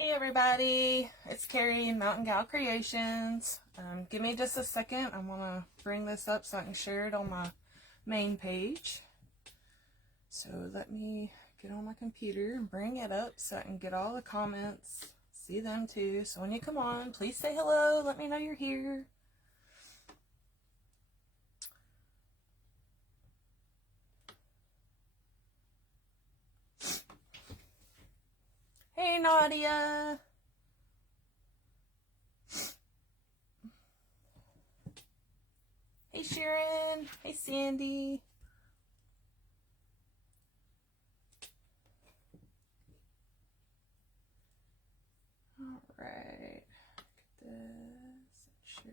Hey everybody, it's Carrie, Mountain Gal Creations. Give me just a second. I'm gonna bring this up so I can share it on my main page. So let me get on my computer and bring it up so I can get all the comments, see them too. So when you come on, please say hello, let me know you're here. Hey Nadia. Hey Sharon. Hey Sandy. All right. Get this shirt.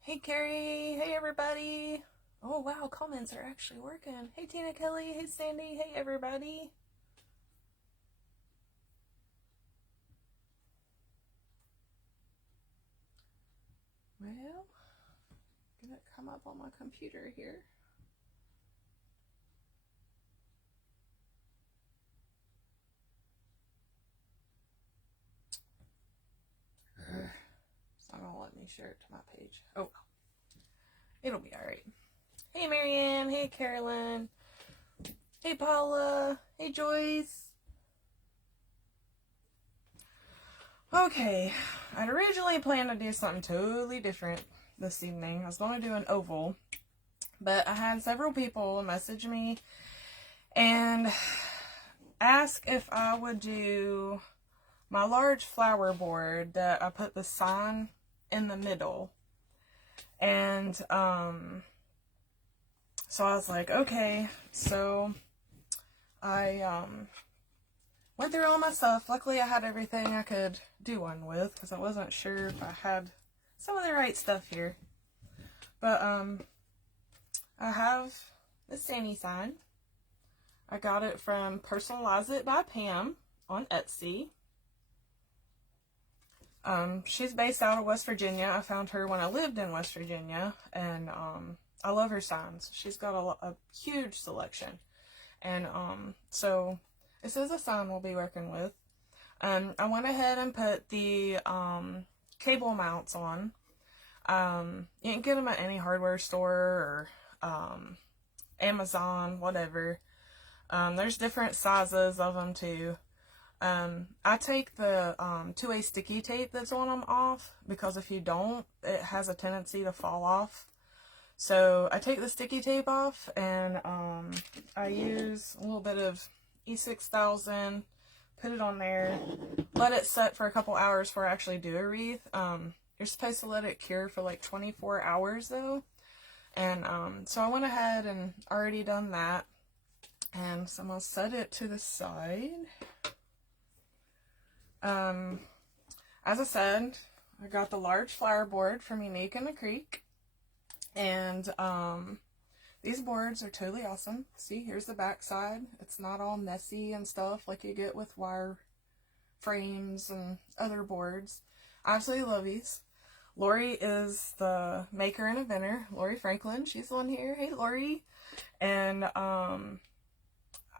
Hey Carrie. Hey everybody. Oh wow, comments are actually working. Hey Tina Kelly. Hey Sandy. Hey everybody. Well, gonna come up on my computer here. It's not gonna let me share it to my page. Oh well. It'll be alright. Hey Miriam. Hey Carolyn. Hey Paula. Hey Joyce. Okay, I'd originally planned to do something totally different this evening. I was going to do an oval, but I had several people message me and ask if I would do my large flower board that I put the sign in the middle. And so I was like, okay. So I went through all my stuff. Luckily I had everything I could do one with because I wasn't sure if I had some of the right stuff here. But I have the Sammy sign. I got it from Personalize It by Pam on Etsy. She's based out of West Virginia. I found her when I lived in West Virginia, and I love her signs. She's got a huge selection. And so this is a sign we'll be working with. I went ahead and put the cable mounts on. You can get them at any hardware store or Amazon, whatever. There's different sizes of them too. I take the 2A sticky tape that's on them off because if you don't, it has a tendency to fall off. So I take the sticky tape off and I use a little bit of E6000, put it on there, let it set for a couple hours before I actually do a wreath. You're supposed to let it cure for like 24 hours though. And so I went ahead and already done that. And so I'm going to set it to the side. As I said, I got the large flower board from Unique in the Creek. And these boards are totally awesome. See, here's the back side. It's not all messy and stuff like you get with wire frames and other boards. I absolutely love these. Lori is the maker and inventor. Lori Franklin, she's the one here. Hey Lori. And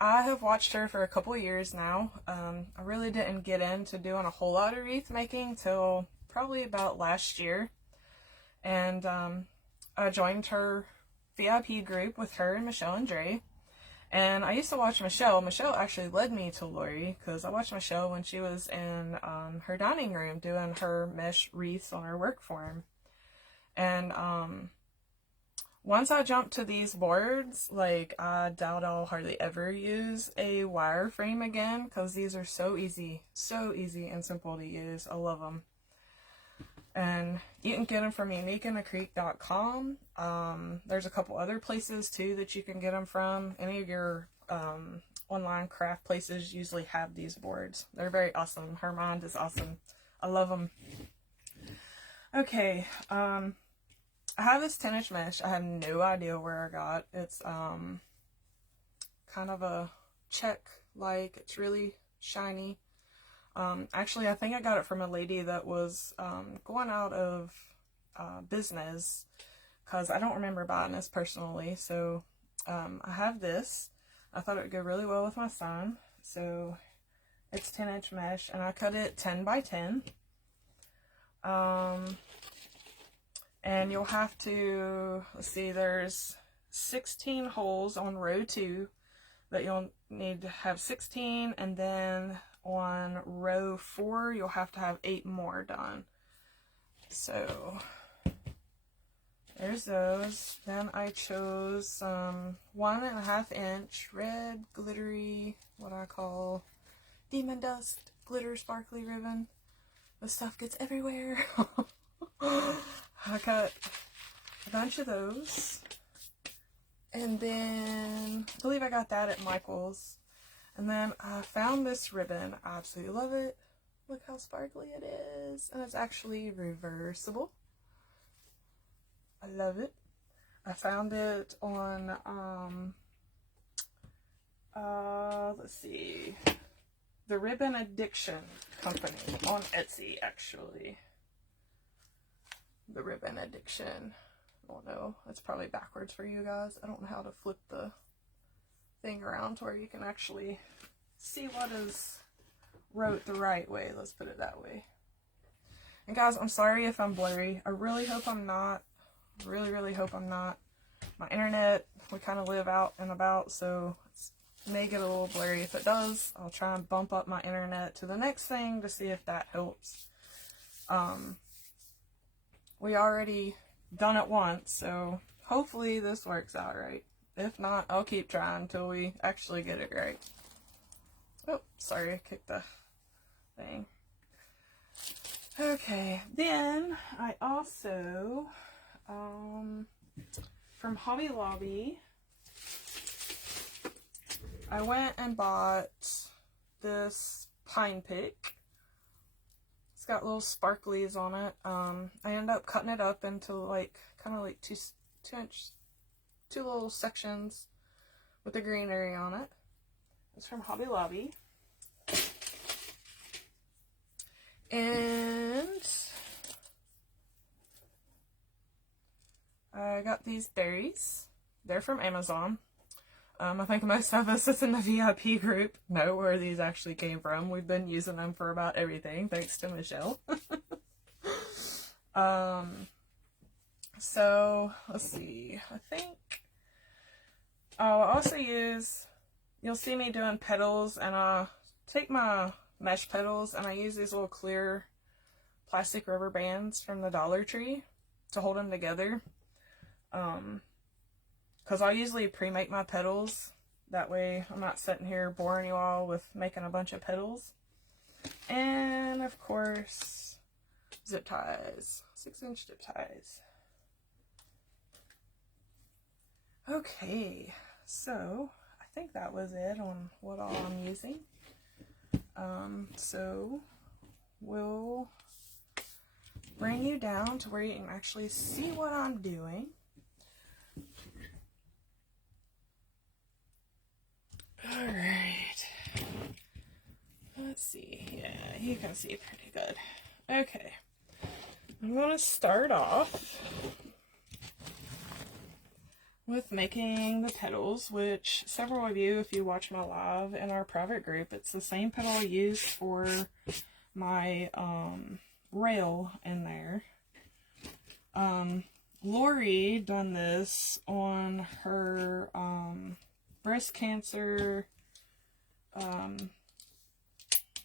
I have watched her for a couple of years now. I really didn't get into doing a whole lot of wreath making till probably about last year. And I joined her VIP group with her and Michelle and Dre. And I used to watch Michelle. Michelle actually led me to Lori because I watched Michelle when she was in her dining room doing her mesh wreaths on her work form. And once I jumped to these boards, like, I doubt I'll hardly ever use a wire frame again because these are so easy and simple to use. I love them. And you can get them from uniqueinthecreek.com. There's a couple other places too that you can get them from. Any of your online craft places usually have these boards. They're very awesome. Her mind is awesome. I love them. Okay, I have this 10-inch mesh. I have no idea where I got. It's kind of a check, like it's really shiny. Actually, I think I got it from a lady that was going out of business because I don't remember buying this personally. So I have this. I thought it would go really well with my sign. So it's 10-inch mesh, and I cut it 10 by 10. And you'll have to, let's see, there's 16 holes on row 2 that you'll need to have 16, and then on row 4 you'll have to have 8 more done. So there's those. Then I chose some 1.5 inch red glittery, what I call demon dust glitter sparkly ribbon. This stuff gets everywhere. I cut a bunch of those. And then I believe I got that at Michael's. And then I found this ribbon. I absolutely love it. Look how sparkly it is. And it's actually reversible. I love it. I found it on, let's see, the Ribbon Addiction Company on Etsy, actually. The Ribbon Addiction. I don't know. It's probably backwards for you guys. I don't know how to flip the thing around to where you can actually see what is wrote the right way. Let's put it that way. And guys, I'm sorry if I'm blurry. I really hope I'm not. Really, really hope I'm not. My internet, we kind of live out and about, so it may get a little blurry. If it does, I'll try and bump up my internet to the next thing to see if that helps. We already done it once, so hopefully this works out right. If not, I'll keep trying until we actually get it right. Oh, sorry, I kicked the thing. Okay, then I also, from Hobby Lobby, I went and bought this pine pick. It's got little sparklies on it. I ended up cutting it up into like, kind of like two little sections with the greenery on it. It's from Hobby Lobby. And I got these berries. They're from Amazon. I think most of us that's in the VIP group know where these actually came from. We've been using them for about everything, thanks to Michelle. So, let's see. I think I'll also use, you'll see me doing petals, and I'll take my mesh petals and I use these little clear plastic rubber bands from the Dollar Tree to hold them together. Because I'll usually pre-make my petals. That way I'm not sitting here boring you all with making a bunch of petals. And of course, zip ties. 6-inch zip ties. Okay, so I think that was it on what all I'm using. So we'll bring you down to where you can actually see what I'm doing. Alright, let's see. Yeah, you can see pretty good. Okay, I'm going to start off with making the petals, which several of you, if you watch my live in our private group, it's the same petal I used for my rail in there. Lori done this on her breast cancer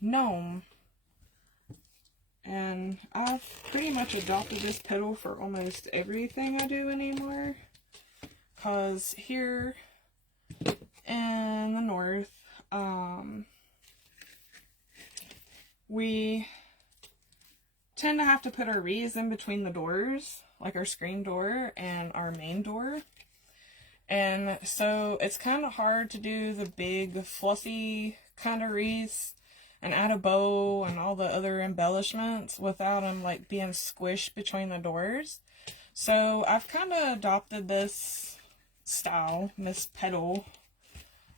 gnome, and I've pretty much adopted this petal for almost everything I do anymore, because here in the north we tend to have to put our wreaths in between the doors, like our screen door and our main door. And so it's kind of hard to do the big fluffy kind of wreaths and add a bow and all the other embellishments without them like being squished between the doors. So I've kind of adopted this style, this petal,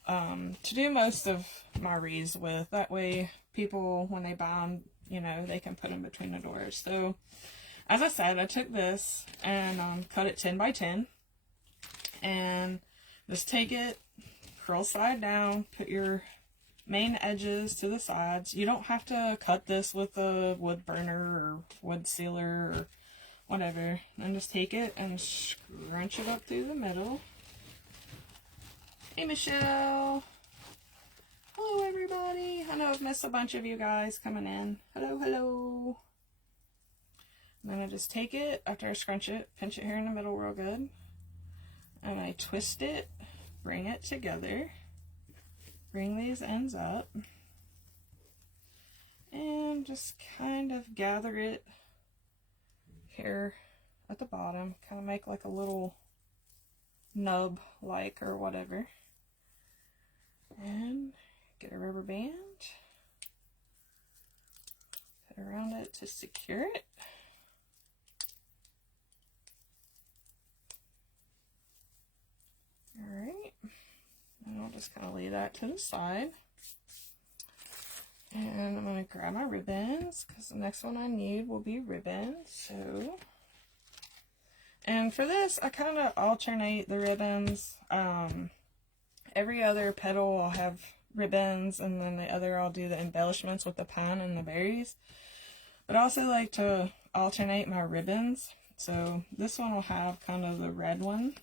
to do most of my wreaths with. That way people, when they buy them, you know, they can put them between the doors. So as I said, I took this and cut it 10 by 10. And just take it, curl side down, put your main edges to the sides. You don't have to cut this with a wood burner or wood sealer or whatever. And just take it and scrunch it up through the middle. Hey, Michelle. Hello, everybody. I know I've missed a bunch of you guys coming in. Hello, hello. And then I just take it, after I scrunch it, pinch it here in the middle real good. And I twist it, bring it together, bring these ends up, and just kind of gather it here at the bottom, kind of make like a little nub like or whatever. And get a rubber band, put around it to secure it. Alright, and I'll just kind of lay that to the side. And I'm going to grab my ribbons, because the next one I need will be ribbons. So, and for this, I kind of alternate the ribbons. Every other petal I'll have ribbons, and then the other I'll do the embellishments with the pine and the berries. But I also like to alternate my ribbons. So this one will have kind of the red one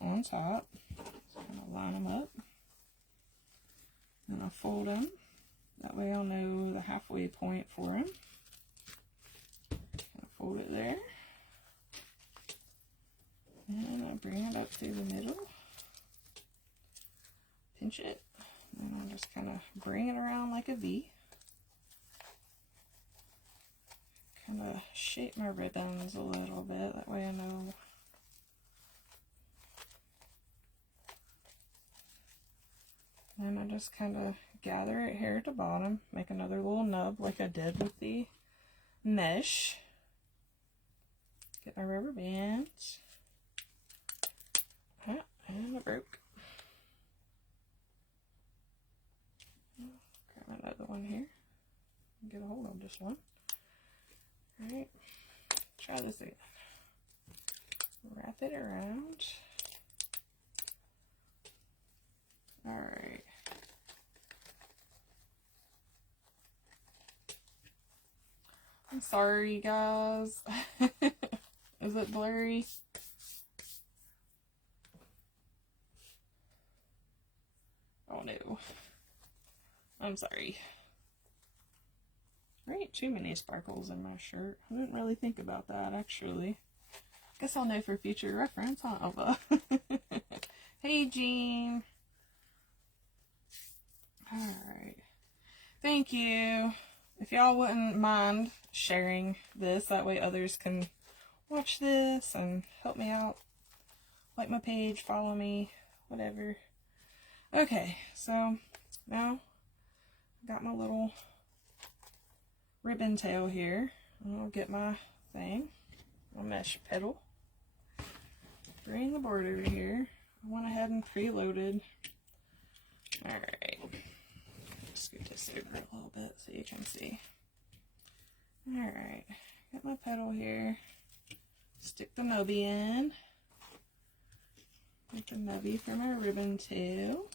on top. So I'm going to line them up. And I'll fold them. That way I'll know the halfway point for them. I'll fold it there. And I'll bring it up through the middle. Pinch it. And I'll just kind of bring it around like a V. Kind of shape my ribbons a little bit. That way I know. And I just kind of gather it here at the bottom, make another little nub like I did with the mesh. Get my rubber bands. Ah, and it broke. Grab another one here. Get a hold of this one. Alright, try this again. Wrap it around. Alright. I'm sorry, guys. Is it blurry? Oh no. I'm sorry. There ain't too many sparkles in my shirt. I didn't really think about that, actually. Guess I'll know for future reference, huh, Alva? Hey, Jean. Alright. Thank you. If y'all wouldn't mind sharing this, that way others can watch this and help me out. Like my page, follow me, whatever. Okay, so now I got my little ribbon tail here. I'll get my thing, my mesh petal. Bring the board over here. I went ahead and preloaded. Alright. Scoot this over a little bit so you can see. Alright. Got my petal here. Stick the nubby in. Make a nubby for my ribbon tail.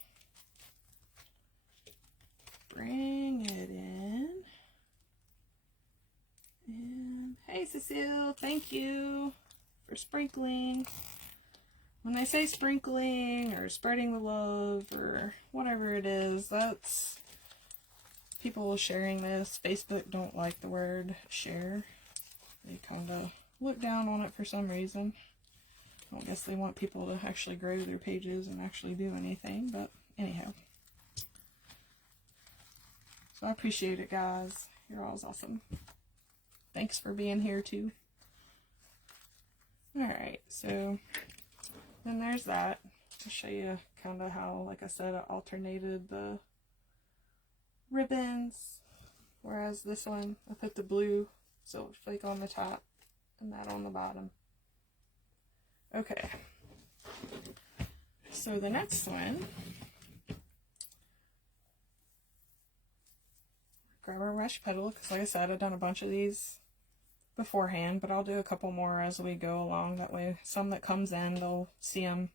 Bring it in. And hey, Cecile, thank you for sprinkling. When I say sprinkling or spreading the love or whatever it is, that's people sharing this. Facebook don't like the word share. They kind of look down on it for some reason. I don't guess they want people to actually grow their pages and actually do anything, but anyhow. So I appreciate it, guys. You're all awesome. Thanks for being here, too. Alright, so then there's that. I'll show you kind of how, like I said, I alternated the ribbons. Whereas this one, I put the blue silver flake on the top and that on the bottom. Okay. So the next one, grab our rush petal, because like I said, I've done a bunch of these beforehand, but I'll do a couple more as we go along. That way, some that comes in, they'll see them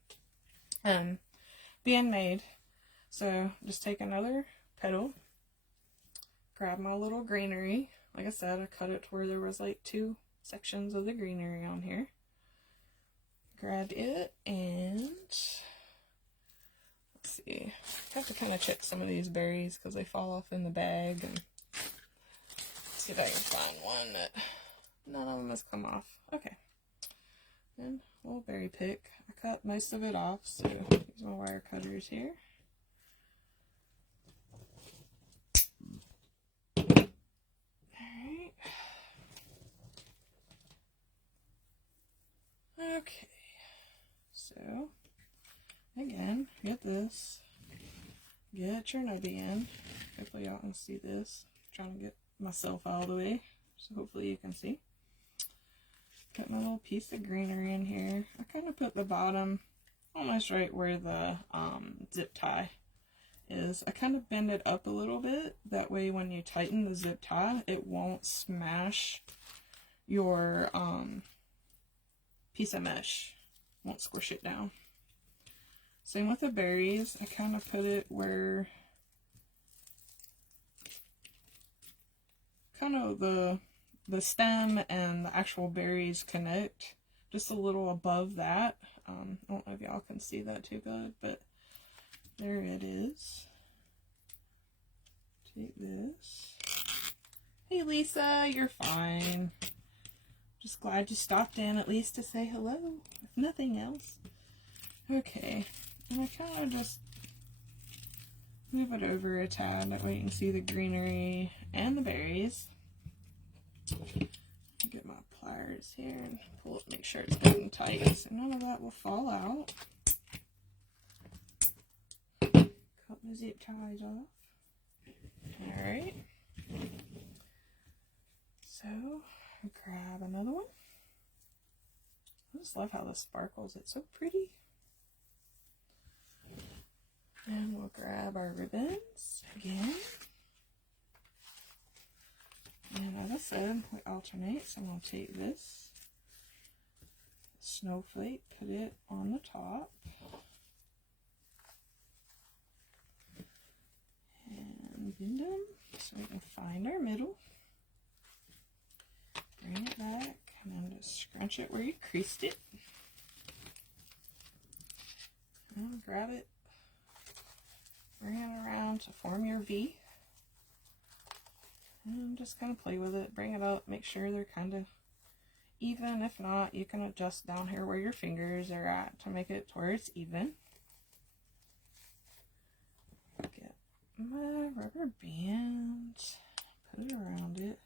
being made. So just take another petal, grab my little greenery. Like I said, I cut it to where there was like 2 sections of the greenery on here. Grab it and let's see. I have to kind of check some of these berries because they fall off in the bag, and see if I can find one that none of them has come off. Okay. And a little berry pick. I cut most of it off, so use my wire cutters here. Alright. Okay. So, again, get this. Get your nubby in. Hopefully y'all can see this. I'm trying to get myself out of the way, so hopefully you can see. Put my little piece of greenery in here. I kind of put the bottom almost right where the zip tie is. I kind of bend it up a little bit. That way when you tighten the zip tie, it won't smash your piece of mesh. Won't squish it down. Same with the berries. I kind of put it where kind of the stem and the actual berries connect, just a little above that. I don't know if y'all can see that too good, but there it is. Take this. Hey Lisa, you're fine. Just glad you stopped in at least to say hello, if nothing else. Okay, and I kind of just move it over a tad, that way you can see the greenery and the berries. Get my pliers here and pull it, make sure it's good and tight so none of that will fall out. Cut my zip ties off. Alright. So, grab another one. I just love how this sparkles. It's so pretty. And we'll grab our ribbons again. And as I said, we alternate. So I'm going to take this snowflake, put it on the top. And bend them so we can find our middle. Bring it back and then just scrunch it where you creased it. And grab it. Bring it around to form your V. And just kind of play with it. Bring it up. Make sure they're kind of even. If not, you can adjust down here where your fingers are at to make it to where it's even. Get my rubber band. Put it around it.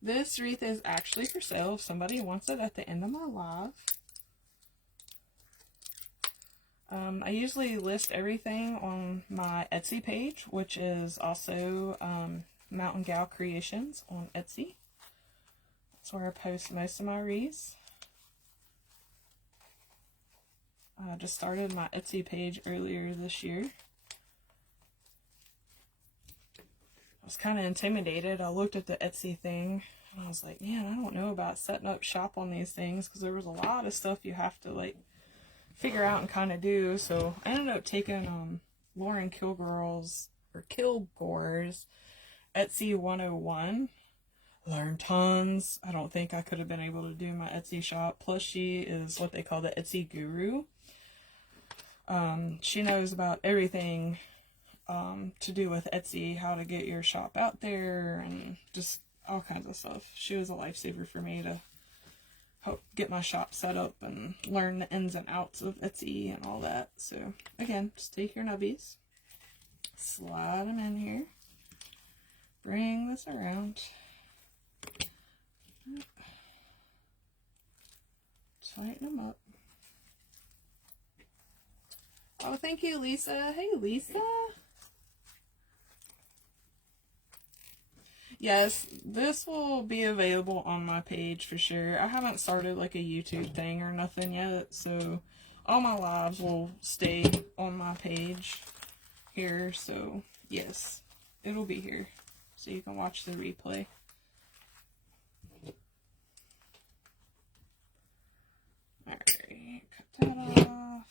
This wreath is actually for sale if somebody wants it at the end of my live. I usually list everything on my Etsy page, which is also Mountain Gal Creations on Etsy. That's where I post most of my wreaths. I just started my Etsy page earlier this year. I was kind of intimidated. I looked at the Etsy thing and I was like, man, I don't know about setting up shop on these things because there was a lot of stuff you have to like figure out and kind of do. So I ended up taking Lauren Kilgore's Etsy 101. Learned tons. I don't think I could have been able to do my Etsy shop. Plus she is what they call the Etsy guru. She knows about everything to do with Etsy, how to get your shop out there and just all kinds of stuff. She was a lifesaver for me to help get my shop set up and learn the ins and outs of Etsy and all that. So again, just take your nubbies, slide them in here, bring this around, tighten them up. Oh, thank you, Lisa. Hey, Lisa. Yes, this will be available on my page for sure. I haven't started like a YouTube thing or nothing yet, so all my lives will stay on my page here. So yes, it'll be here so you can watch the replay. Alright, cut that off.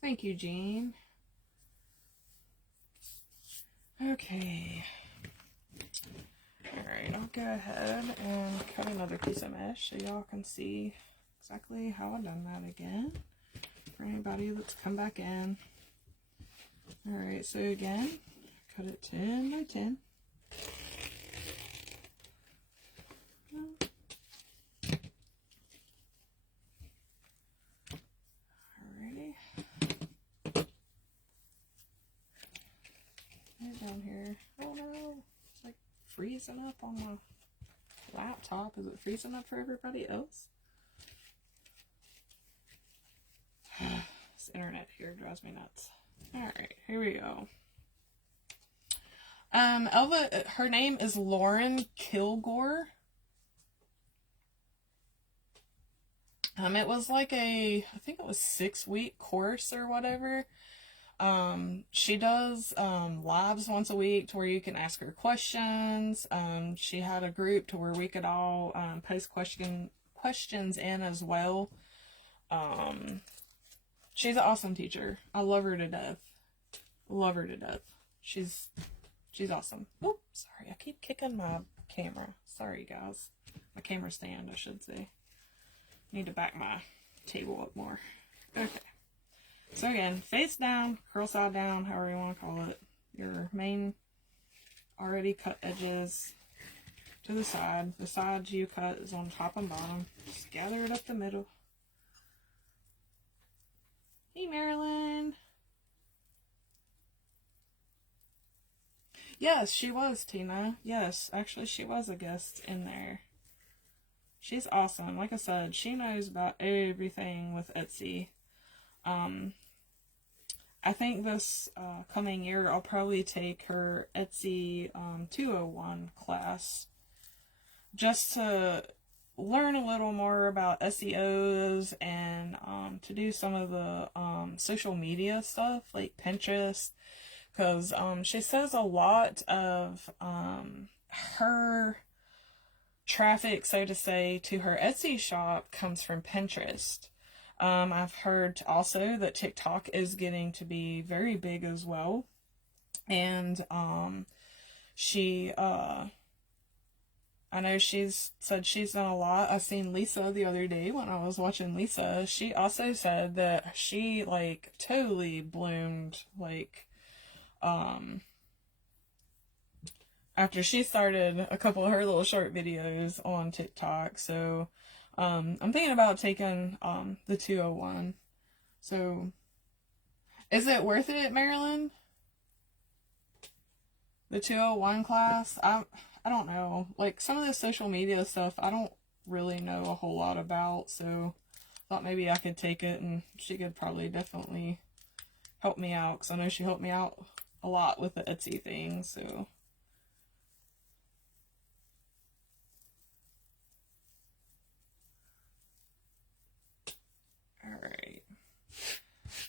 Thank you, Jean. Okay. Alright, I'll go ahead and cut another piece of mesh so y'all can see exactly how I've done that again for anybody that's come back in. Alright, so again, cut it 10 by 10. Alrighty. Right down here. Oh no, it's like freezing up on my laptop. Is it freezing up for everybody else? This internet here drives me nuts. Alright, here we go. Elva, her name is Lauren Kilgore. It was like I think it was 6-week course or whatever. She does lives once a week to where you can ask her questions. She had a group to where we could all post questions in as well. She's an awesome teacher. I love her to death. Love her to death. She's awesome. Oh, sorry. I keep kicking my camera. Sorry, guys. My camera stand, I should say. Need to back my table up more. Okay. So again, face down, curl side down, however you want to call it. Your main already cut edges to the side. The side you cut is on top and bottom. Just gather it up the middle. Hey, Marilyn. Yes, she was, Tina. Yes, actually, she was a guest in there. She's awesome. Like I said, she knows about everything with Etsy. I think this coming year, I'll probably take her Etsy 201 class just to learn a little more about SEOs and to do some of the social media stuff like Pinterest, because she says a lot of her traffic, so to say, to her Etsy shop comes from Pinterest. I've heard also that TikTok is getting to be very big as well. And she, I know she's said she's done a lot. I seen Lisa the other day when I was watching Lisa. She also said that she, like, totally bloomed, like, after she started a couple of her little short videos on TikTok. So, I'm thinking about taking the 201. So, is it worth it, Marilyn? The 201 class? I don't know. Like, some of the social media stuff, I don't really know a whole lot about. So, thought maybe I could take it and she could probably definitely help me out. Because I know she helped me out a lot with the Etsy thing. So, alright.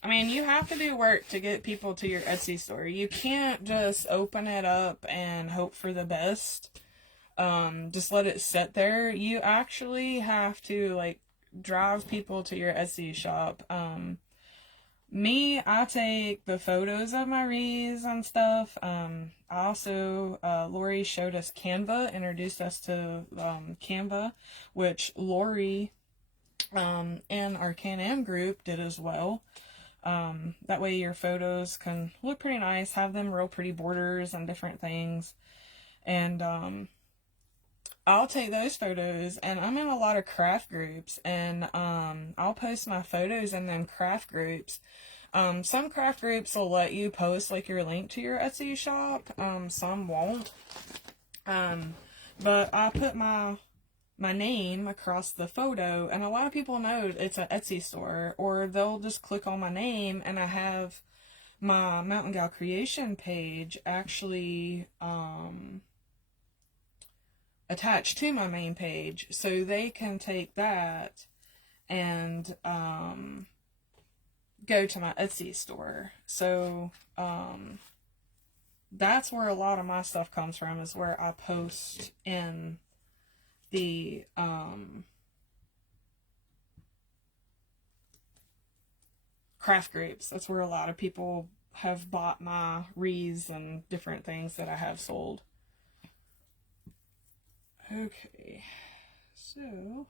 I mean, you have to do work to get people to your Etsy store. You can't just open it up and hope for the best. Just let it sit there. You actually have to, like, drive people to your Etsy shop. I take the photos of my wreaths and stuff. Lori showed us Canva, introduced us to Canva, which Lori in our Can-Am group did as well. That way your photos can look pretty nice, have them real pretty borders and different things. And I'll take those photos, and I'm in a lot of craft groups, and I'll post my photos in them craft groups. Some craft groups will let you post like your link to your Etsy shop, some won't. But I put my name across the photo, and a lot of people know it's an Etsy store, or they'll just click on my name, and I have my Mountain Gal Creation page actually attached to my main page, so they can take that and go to my Etsy store. So that's where a lot of my stuff comes from, is where I post in the craft grapes. That's where a lot of people have bought my wreaths and different things that I have sold. Okay, so,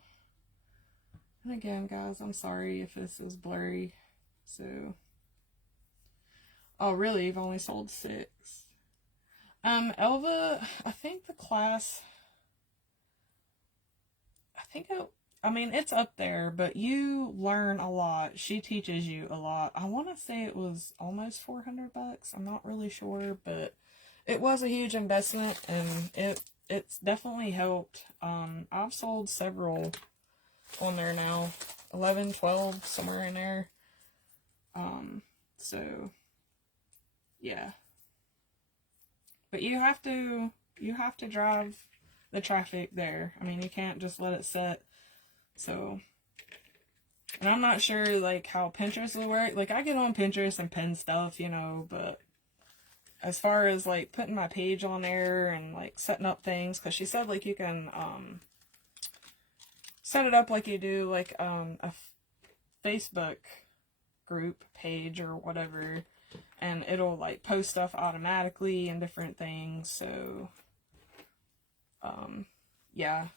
and again, guys, I'm sorry if this is blurry. So, oh, really? You've only sold 6. Elva, I think the class, I mean, it's up there, but you learn a lot. She teaches you a lot. I want to say it was almost $400. I'm not really sure, but it was a huge investment, and it's definitely helped. I've sold several on there now, 11, 12, somewhere in there. So yeah, but you have to drive the traffic there. I mean, you can't just let it sit. So, and I'm not sure, like, how Pinterest will work. Like, I get on Pinterest and pin stuff, you know, but as far as, like, putting my page on there and, like, setting up things, because she said, like, you can, set it up like you do, like, a Facebook group page or whatever, and it'll, like, post stuff automatically and different things, so, yeah.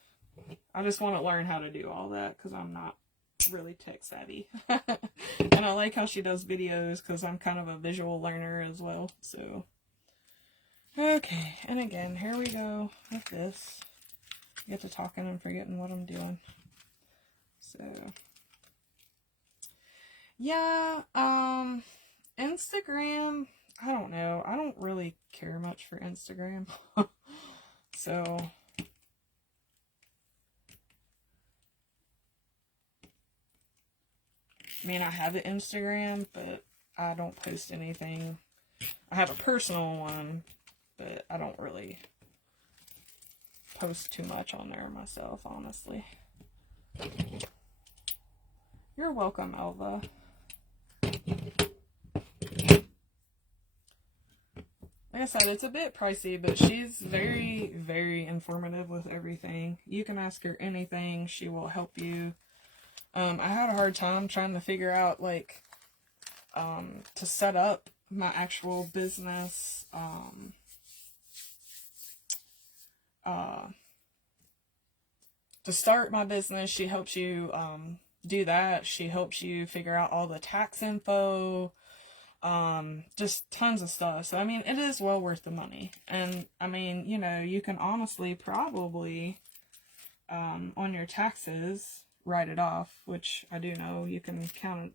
I just want to learn how to do all that, because I'm not really tech savvy. And I like how she does videos, because I'm kind of a visual learner as well. So, okay. And again, here we go with this. I get to talking and forgetting what I'm doing. So, yeah, Instagram, I don't know. I don't really care much for Instagram. So, I mean, I have an Instagram, but I don't post anything. I have a personal one, but I don't really post too much on there myself, honestly. You're welcome, Elva. Like I said, it's a bit pricey, but she's very, very informative with everything. You can ask her anything. She will help you. I had a hard time trying to figure out, like, to set up my actual business, to start my business. She helps you, do that. She helps you figure out all the tax info, just tons of stuff. So, I mean, it is well worth the money. And, I mean, you know, you can honestly probably, on your taxes, write it off, which I do know you can count it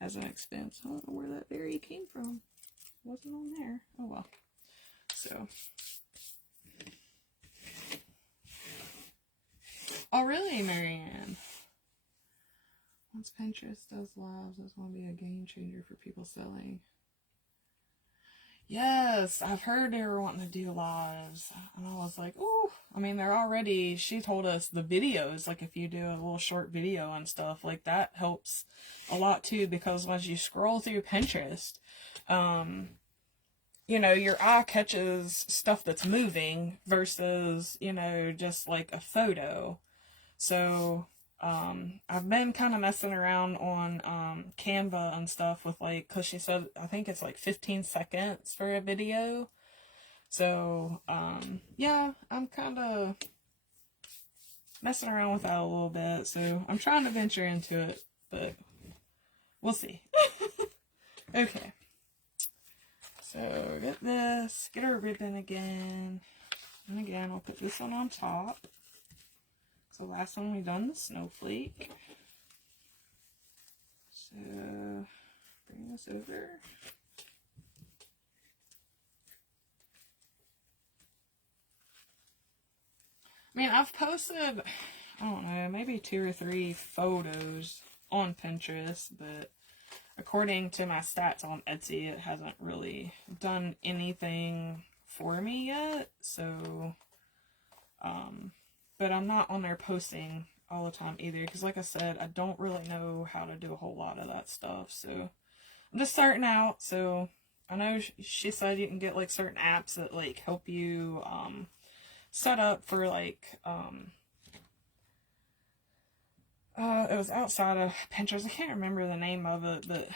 as an expense. I don't know where that berry came from. It wasn't on there. Oh well. So. Oh really, Marianne? Once Pinterest does lives, that's going to be a game changer for people selling. Yes, I've heard they were wanting to do lives. And I was like, ooh. I mean, they're already, she told us the videos, like if you do a little short video and stuff, like that helps a lot too, because once you scroll through Pinterest, you know, your eye catches stuff that's moving versus, you know, just like a photo. So, I've been kind of messing around on, Canva and stuff with, like, because she said, I think it's like 15 seconds for a video. So, yeah, I'm kind of messing around with that a little bit. So, I'm trying to venture into it, but we'll see. Okay. So, get this, get our ribbon again. And again, we'll put this one on top. So last one we done the snowflake. So bring this over. I mean, I've posted, I don't know, maybe 2 or 3 photos on Pinterest, but according to my stats on Etsy, it hasn't really done anything for me yet. So, but I'm not on there posting all the time either, because like I said, I don't really know how to do a whole lot of that stuff. So I'm just starting out. So I know she said you can get like certain apps that like help you set up for like It was outside of Pinterest. I can't remember the name of it, but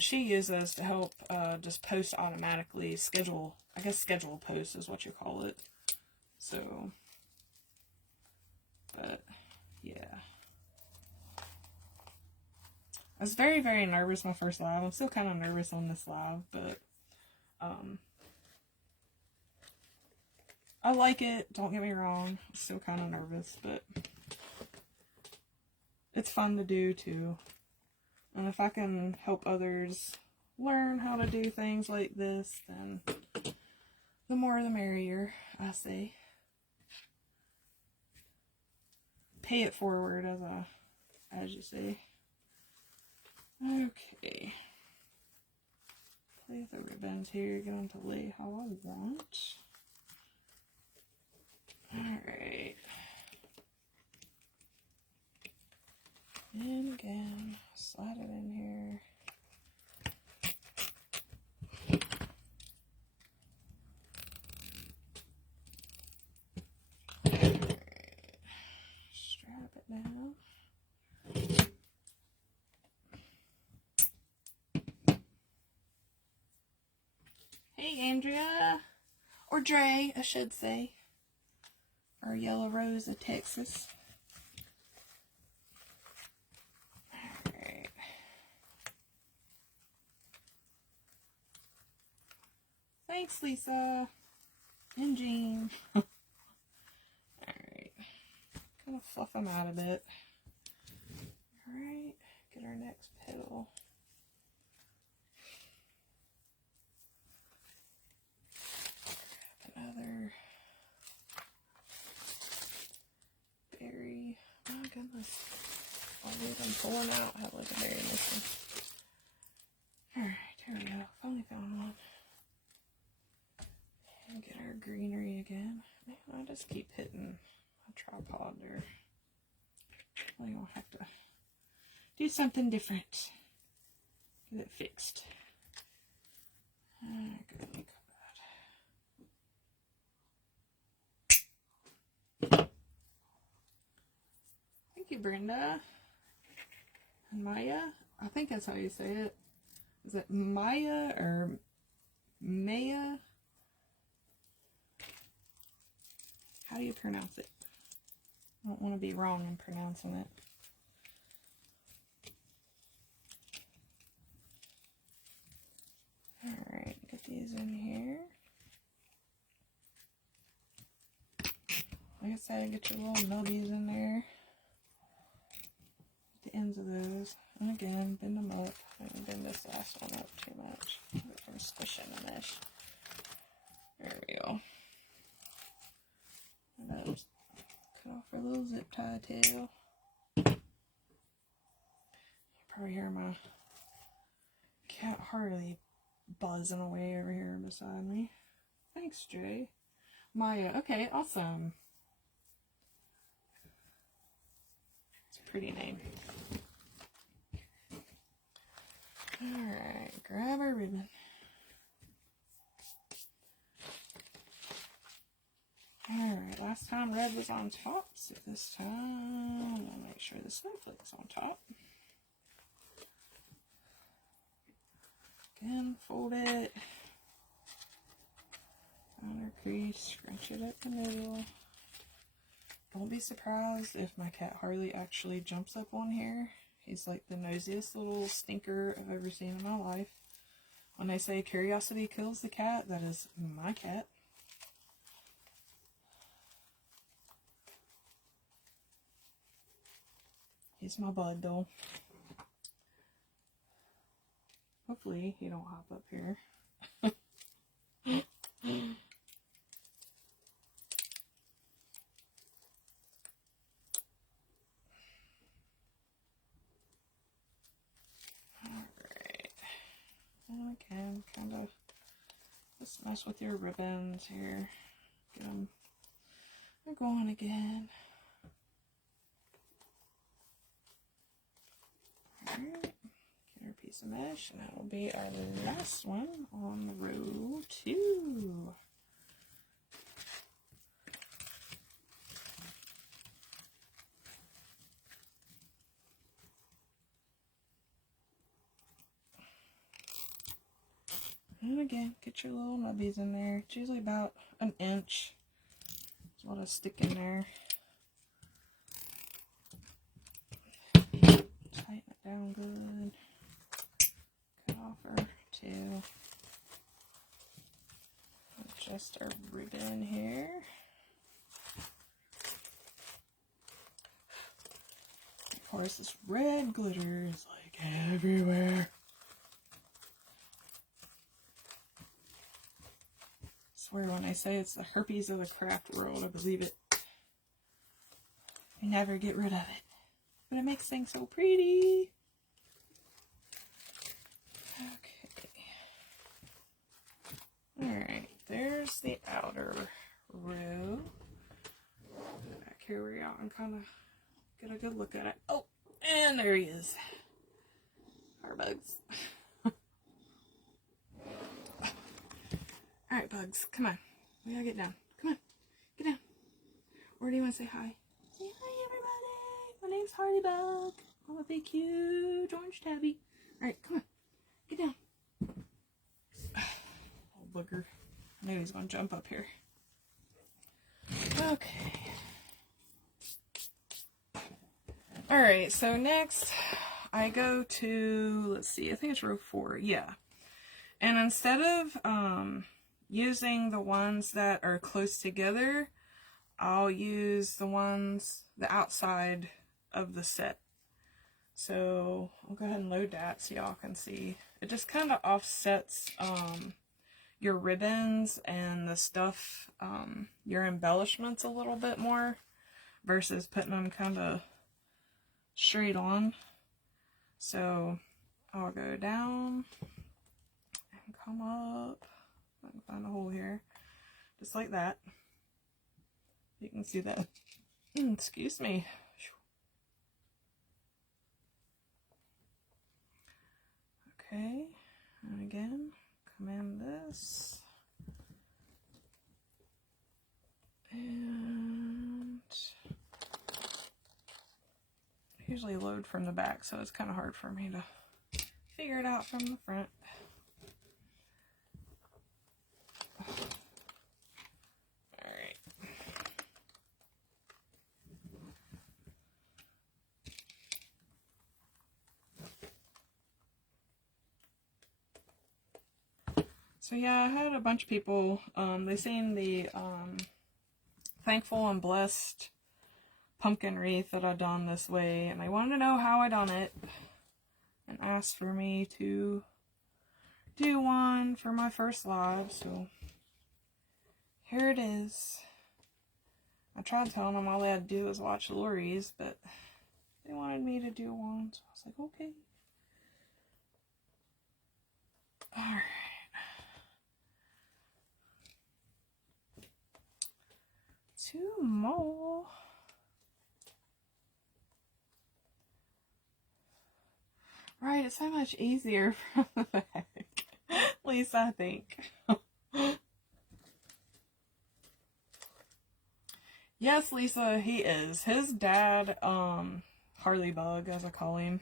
she uses to help just post automatically, schedule, I guess schedule posts is what you call it. So, but yeah. I was very, very nervous my first live. I'm still kind of nervous on this live, but I like it. Don't get me wrong. I'm still kind of nervous, but it's fun to do too. And if I can help others learn how to do things like this, then the more the merrier, I say. Pay it forward, as you say. Okay. Play with the ribbons here. Get on to lay how I want. Alright. And again, slide it in here. Alright. Strap it down. Hey, Andrea. Or Dre, I should say. Our Yellow Rose of Texas. Alright. Thanks, Lisa. And Jean. Alright. Kind of fluff them out a bit. Alright. Get our next petal. Another berry. Oh goodness. All these I'm pulling out have like a berry missing. Alright, here we go. Finally found one. And get our greenery again. Man, I just keep hitting my tripod there. I'm gonna have to do something different. Get it fixed. Good. Thank you, Brenda. And Maya. I think that's how you say it. Is it Maya or Maya? How do you pronounce it? I don't want to be wrong in pronouncing it. Alright, get these in here. Like I said, get your little nubbies in there. The ends of those. And again, bend them up. I didn't bend this last one up too much. I'm squishing the mesh. There we go. And that was cut off our little zip tie tail. You probably hear my cat Harley buzzing away over here beside me. Thanks, Jay. Maya. Okay, awesome. It's a pretty name. Alright, grab our ribbon. Alright, last time red was on top, so this time I'll make sure the snowflake's on top. Again, fold it. Find our crease, scrunch it up the middle. Don't be surprised if my cat Harley actually jumps up on here. He's like the nosiest little stinker I've ever seen in my life. When they say curiosity kills the cat, that is my cat. He's my bud though. Hopefully he don't hop up here. Alright. And again, kind of just mess with your ribbons here. Get them going again. Alright. Get our piece of mesh, and that will be our last one on row 2. And again, get your little nubbies in there. It's usually about an inch. There's a lot of stick in there. Tighten it down good. Cut off our two. Adjust our ribbon here. Of course, this red glitter is like everywhere. I swear when I say it's the herpes of the craft world, I believe it. You never get rid of it. But it makes things so pretty. Okay. Alright, there's the outer row. Back here where y'all can kind of get a good look at it. Oh, and there he is. Our bugs. Alright, bugs, come on. We gotta get down. Come on, get down. Or do you want to say hi? Say hi, everybody. My name's Harley-Bug. I'm a big, huge orange tabby. Alright, come on. Get down. Oh, booger. I knew he was going to jump up here. Okay. Alright, so next I go to, let's see, I think it's row 4. Yeah. And instead of using the ones that are close together, I'll use the ones, the outside of the set. So I'll go ahead and load that so y'all can see. It just kind of offsets your ribbons and the stuff, your embellishments a little bit more versus putting them kind of straight on. So I'll go down and come up. I can find a hole here. Just like that. You can see that. Excuse me. Okay, and again, come in this. And I usually load from the back, so it's kind of hard for me to figure it out from the front. Alright. So yeah, I had a bunch of people, they seen the Thankful and Blessed pumpkin wreath that I done this way, and they wanted to know how I done it, and asked for me to do one for my first live, so here it is. I tried telling them all they had to do was watch Lori's, but they wanted me to do one, so I was like, okay. Alright. Two more. Right, it's so much easier from the back. At least I think. Yes, Lisa, he is. His dad, Harley-Bug, as I call him,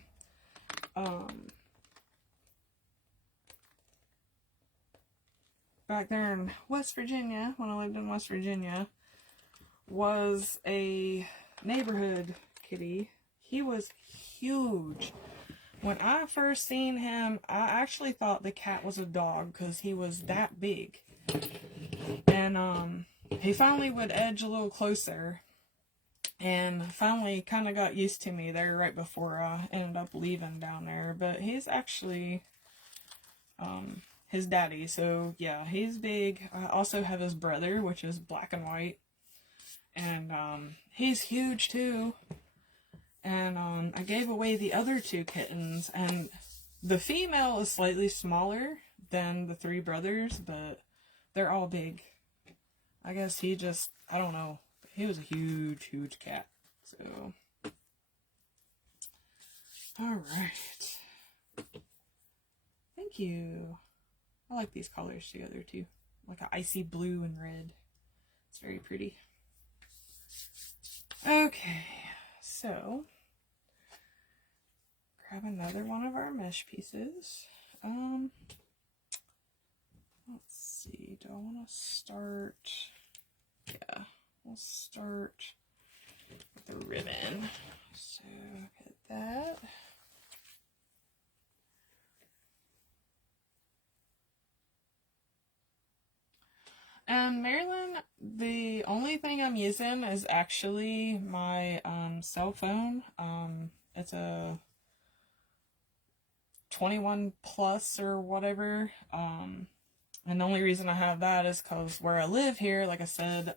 back there in West Virginia, when I lived in West Virginia, was a neighborhood kitty. He was huge. When I first seen him, I actually thought the cat was a dog because he was that big. And he finally would edge a little closer and finally kind of got used to me there right before I ended up leaving down there. But he's actually his daddy, so yeah, he's big. I also have his brother, which is black and white. And he's huge too. And I gave away the other two kittens, and the female is slightly smaller than the three brothers, but they're all big. I guess he just, I don't know, he was a huge, huge cat. So, alright. Thank you. I like these colors together too. Like an icy blue and red. It's very pretty. Okay, so grab another one of our mesh pieces. let's see, do I want to start? Yeah, we'll start with the ribbon. So get that. And Marilyn, the only thing I'm using is actually my cell phone. It's a 21 plus or whatever. And the only reason I have that is because where I live here, like I said,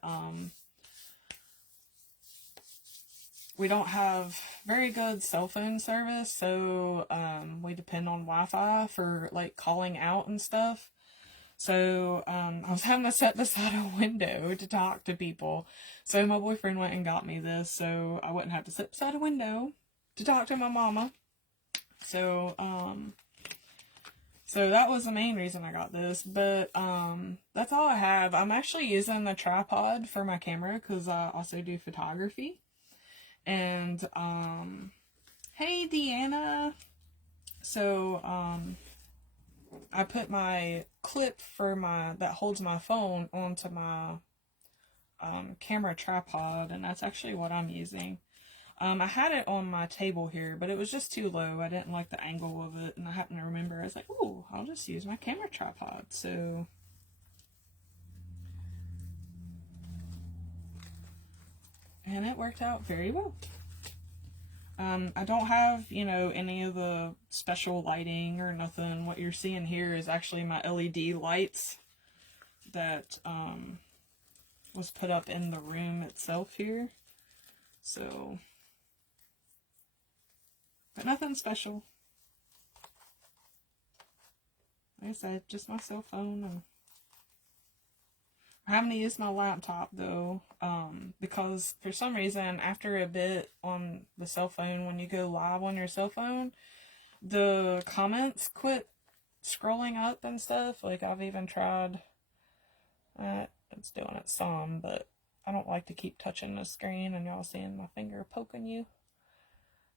we don't have very good cell phone service, so we depend on Wi-Fi for like calling out and stuff. So I was having to sit beside a window to talk to people. So my boyfriend went and got me this so I wouldn't have to sit beside a window to talk to my mama. So so that was the main reason I got this. But that's all I have. I'm actually using the tripod for my camera because I also do photography. And hey Deanna. So I put my clip for that holds my phone onto my camera tripod, and that's actually what I'm using. I had it on my table here, but it was just too low. I didn't like the angle of it, and I happened to remember. I was like, oh, I'll just use my camera tripod. So and it worked out very well. I don't have, you know, any of the special lighting or nothing. What you're seeing here is actually my LED lights that was put up in the room itself here. So, but nothing special. Like I said, just my cell phone. And I'm having to use my laptop though, because for some reason after a bit on the cell phone, when you go live on your cell phone, the comments quit scrolling up and stuff. Like I've even tried, it's doing it some, but I don't like to keep touching the screen and y'all seeing my finger poking you.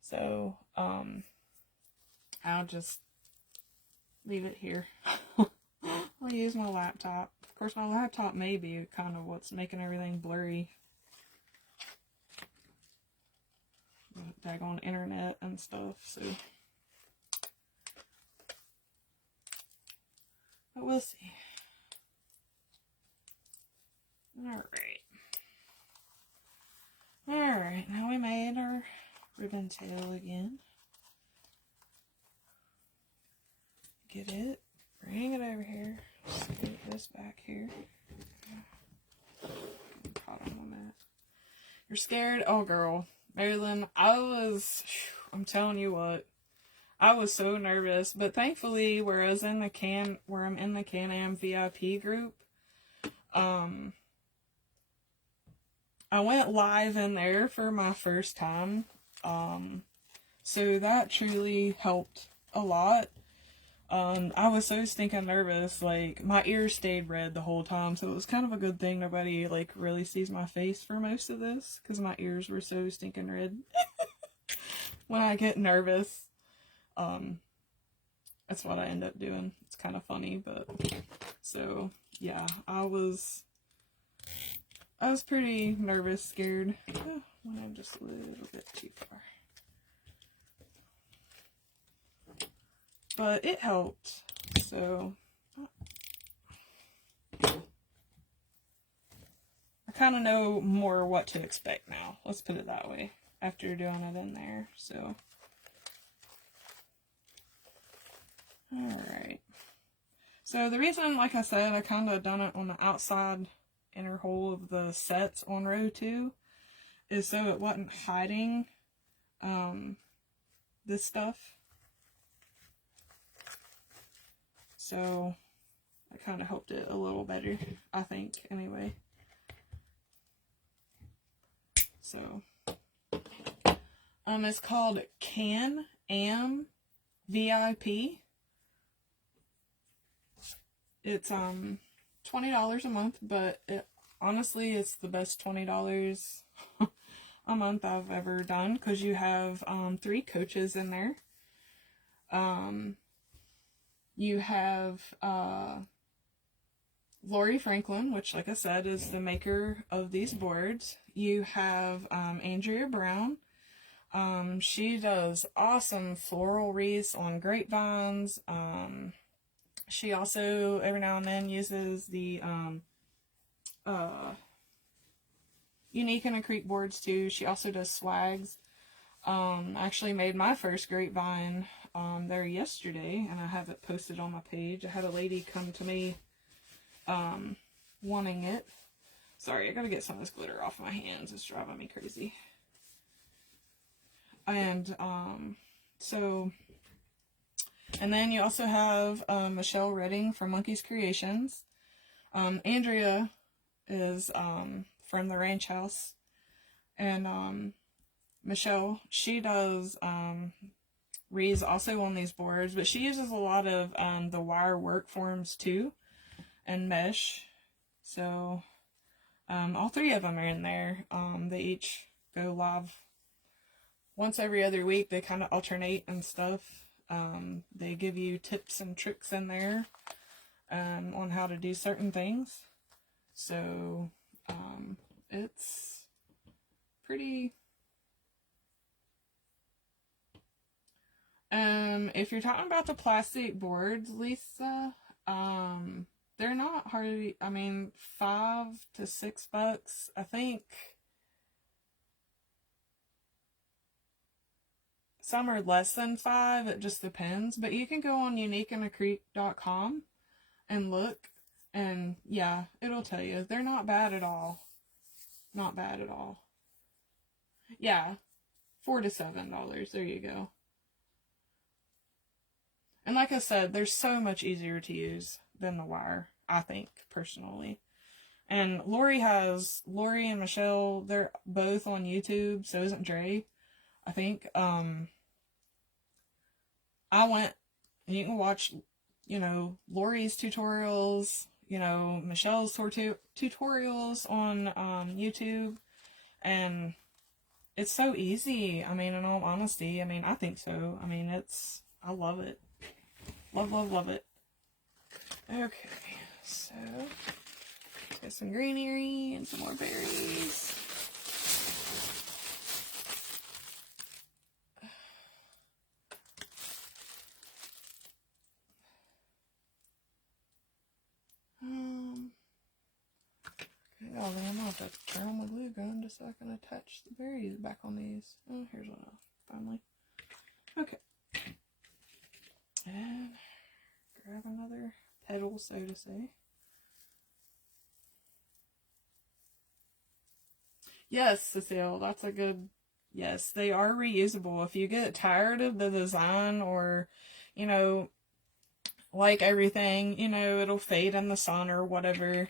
So, I'll just leave it here. I'll use my laptop. Of course, my laptop may be kind of what's making everything blurry. Daggone internet and stuff, so. But we'll see. Alright. Alright, now we made our ribbon tail again. Get it. Bring it over here. Scoot this back here. Caught on the mat. You're scared? Oh, girl. Marilyn, I'm telling you what, I was so nervous, but thankfully, where I'm in the Can-Am VIP group, I went live in there for my first time, so that truly helped a lot. I was so stinking nervous, like, my ears stayed red the whole time, so it was kind of a good thing nobody, like, really sees my face for most of this, because my ears were so stinking red. When I get nervous, that's what I end up doing. It's kind of funny, but, so, yeah, I was pretty nervous, scared. Oh, went just a little bit too far. But it helped, so I kind of know more what to expect now. Let's put it that way, after doing it in there, so. Alright. So the reason, like I said, I kind of done it on the outside inner hole of the sets on row 2 is so it wasn't hiding this stuff. So I kind of helped it a little better, I think, anyway. So it's called Can-Am VIP. It's $20 a month, but honestly it's the best $20 a month I've ever done, because you have 3 coaches in there. You have Lori Franklin, which, like I said, is the maker of these boards. You have Andrea Brown. She does awesome floral wreaths on grapevines. She also, every now and then, uses the Unique in a Creek boards, too. She also does swags. I actually made my first grapevine there yesterday, and I have it posted on my page. I had a lady come to me wanting it. Sorry, I gotta get some of this glitter off my hands. It's driving me crazy. And and then you also have Michelle Redding from Monkey's Creations. Andrea is from the Ranch House, and Michelle, she does wreaths also on these boards, but she uses a lot of the wire work forms too, and mesh. So all three of them are in there. They each go live once every other week. They kind of alternate and stuff. They give you tips and tricks in there on how to do certain things. So it's pretty... if you're talking about the plastic boards, Lisa, they're not hardly, I mean, $5 to $6, I think. Some are less than $5, it just depends. But you can go on uniqueinacreek.com and look, and yeah, it'll tell you. They're not bad at all. Not bad at all. Yeah, $4 to $7, there you go. And like I said, they're so much easier to use than the wire, I think, personally. And Lori and Michelle, they're both on YouTube, so isn't Dre, I think. I went, and you can watch, Lori's tutorials, Michelle's tutorials on YouTube, and it's so easy. I mean, in all honesty, I think so. I love it. Love, love, love it. Okay, so get some greenery and some more berries. Okay, I'm gonna have to turn on my glue gun just so I can attach the berries back on these. Oh, here's one finally. Okay. And grab another petal, so to say. Yes, Cecile, that's a good... Yes, they are reusable. If you get tired of the design, or, like everything, it'll fade in the sun or whatever,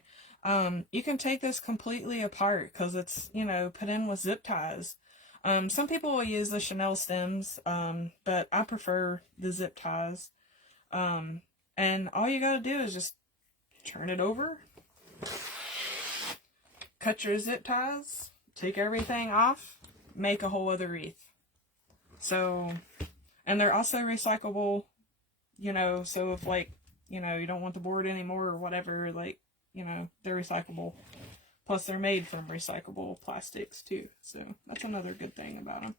you can take this completely apart, because it's, put in with zip ties. Some people will use the Chanel stems, but I prefer the zip ties. And all you gotta do is just turn it over, cut your zip ties, take everything off, make a whole other wreath. So, and they're also recyclable, so if, like, you don't want the board anymore or whatever, like, they're recyclable. Plus, they're made from recyclable plastics, too. So, that's another good thing about them.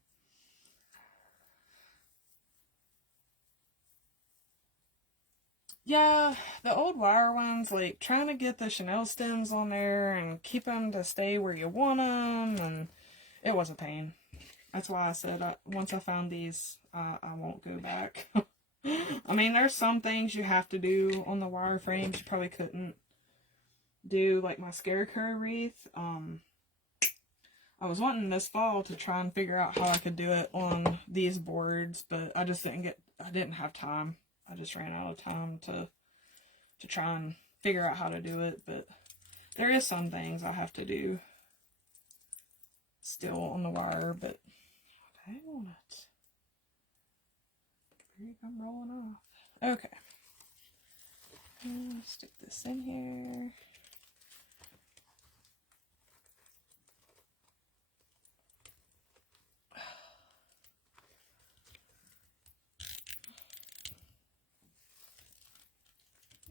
Yeah, the old wire ones, like, trying to get the Chanel stems on there and keep them to stay where you want them, and it was a pain. That's why I said, once I found these, I won't go back. There's some things you have to do on the wire frames you probably couldn't do, like my scarecrow wreath. I was wanting this fall to try and figure out how I could do it on these boards, but I just didn't have time. I just ran out of time to try and figure out how to do it, but there is some things I have to do still on the wire, but I want it. I'm rolling off. Okay. Stick this in here.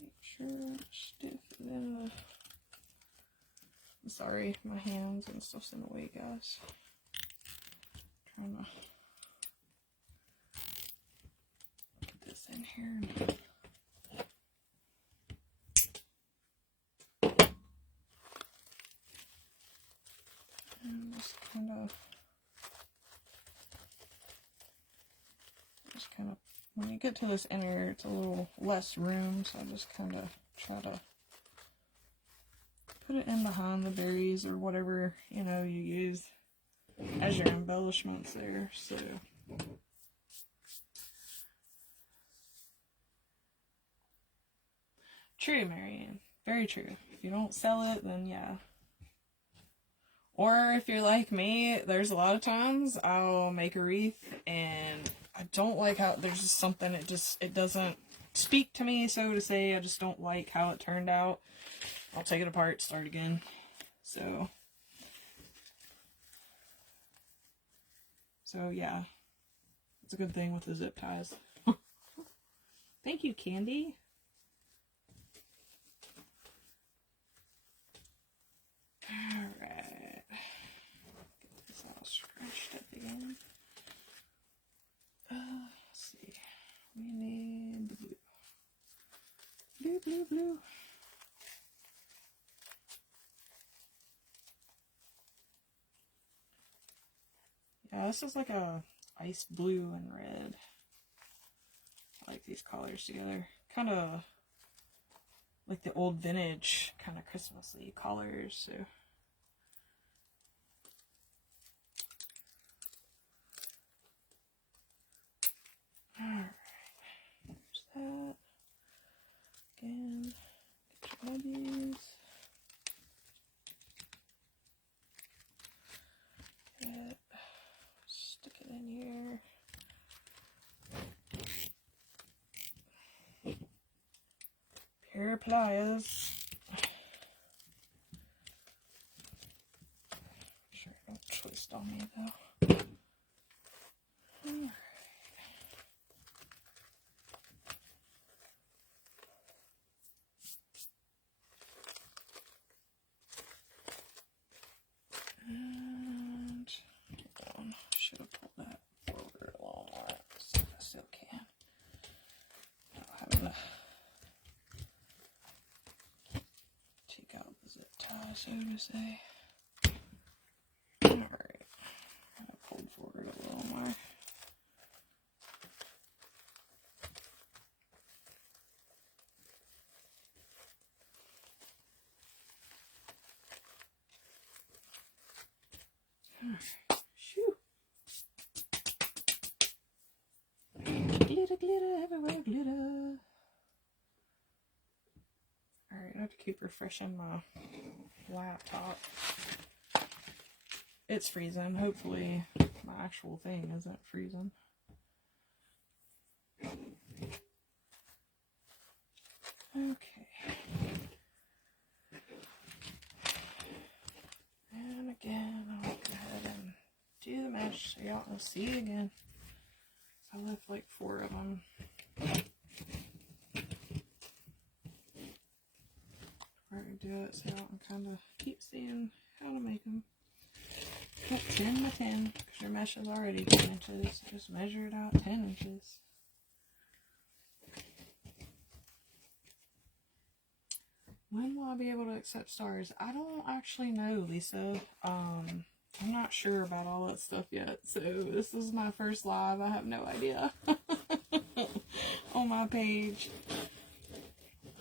Make sure stick it in the... I'm sorry, my hands and stuff's in the way, guys. Trying to get this in here. And just kind of, when you get to this inner, it's a little less room, so I just kind of try to put it in behind the berries or whatever, you know, you use as your embellishments there. So true, Marianne, very true. If you don't sell it, then yeah. Or if you're like me, there's a lot of times I'll make a wreath and I don't like how, there's just something, it doesn't speak to me, so to say. I just don't like how it turned out. I'll take it apart, start again. So yeah, it's a good thing with the zip ties. Thank you, Candy. Alright. Get this all scratched up again. Let's see. We need the blue. Blue, blue, blue. Yeah, this is like a ice blue and red. I like these colors together. Kind of like the old vintage kind of Christmassy colors. So alright, there's that. Again, get your buddies. Stick it in here. Pair of pliers. Sure, don't twist on me though. Alright. And should have pulled that forward a long way. So I still can. Having to take out the zip tie, so to say. Alright. I pulled forward a little more. Shoo. Glitter, glitter, everywhere glitter. Alright, I have to keep refreshing my laptop. It's freezing. Hopefully my actual thing isn't freezing. Okay. And again, I'll go ahead and do the mesh so y'all can see again. So I left like 4 of them. Before I do it, so y'all can kind of keep seeing how to make them. Put 10 by 10, because your mesh is already 10 inches. Just measure it out 10 inches. When will I be able to accept stars? I don't actually know, Lisa. I'm not sure about all that stuff yet. So this is my first live. I have no idea. On my page.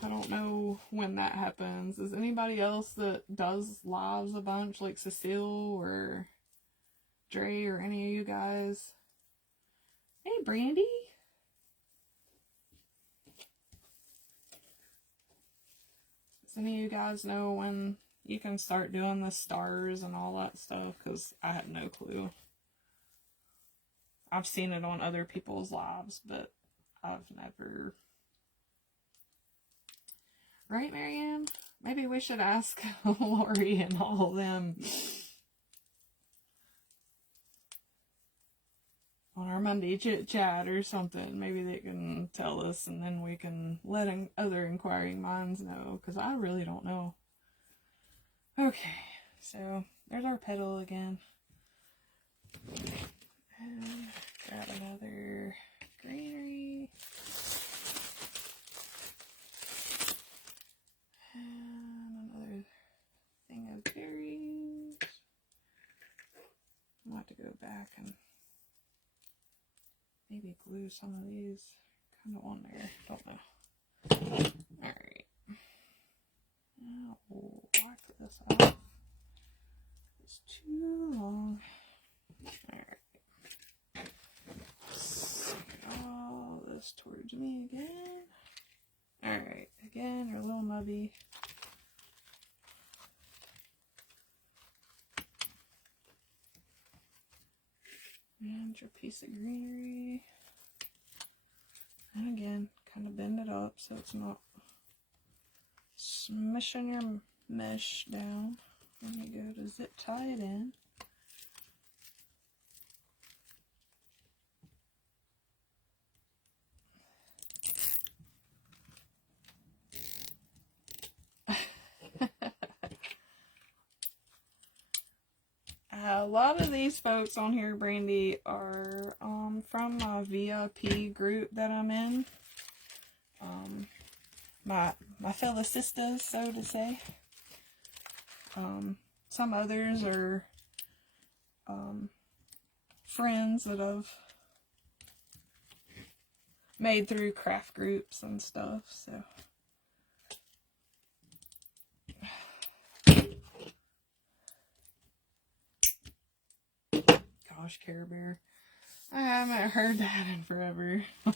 I don't know when that happens. Is anybody else that does lives a bunch, like Cecile or Dre or any of you guys? Hey, Brandy. Does any of you guys know when you can start doing the stars and all that stuff? Because I have no clue. I've seen it on other people's lives, but I've never... Right, Marianne? Maybe we should ask Lori and all of them on our our Monday chit chat or something. Maybe they can tell us, and then we can let other inquiring minds know, because I really don't know. Okay, so there's our petal again. And grab another greenery. And another thing of berries. I'll have to go back and maybe glue some of these kind of on there. Don't know. Alright. Now we'll wipe this off. It's too long. Alright. Get all this towards me again. Alright. Again, our little nubby. And your piece of greenery. And again, kind of bend it up so it's not smishing your mesh down when you go to zip tie it in. A lot of these folks on here, Brandy, are from a VIP group that I'm in. My fellow sisters, so to say. Some others are friends that I've made through craft groups and stuff, so. Gosh, Care Bear. I haven't heard that in forever. That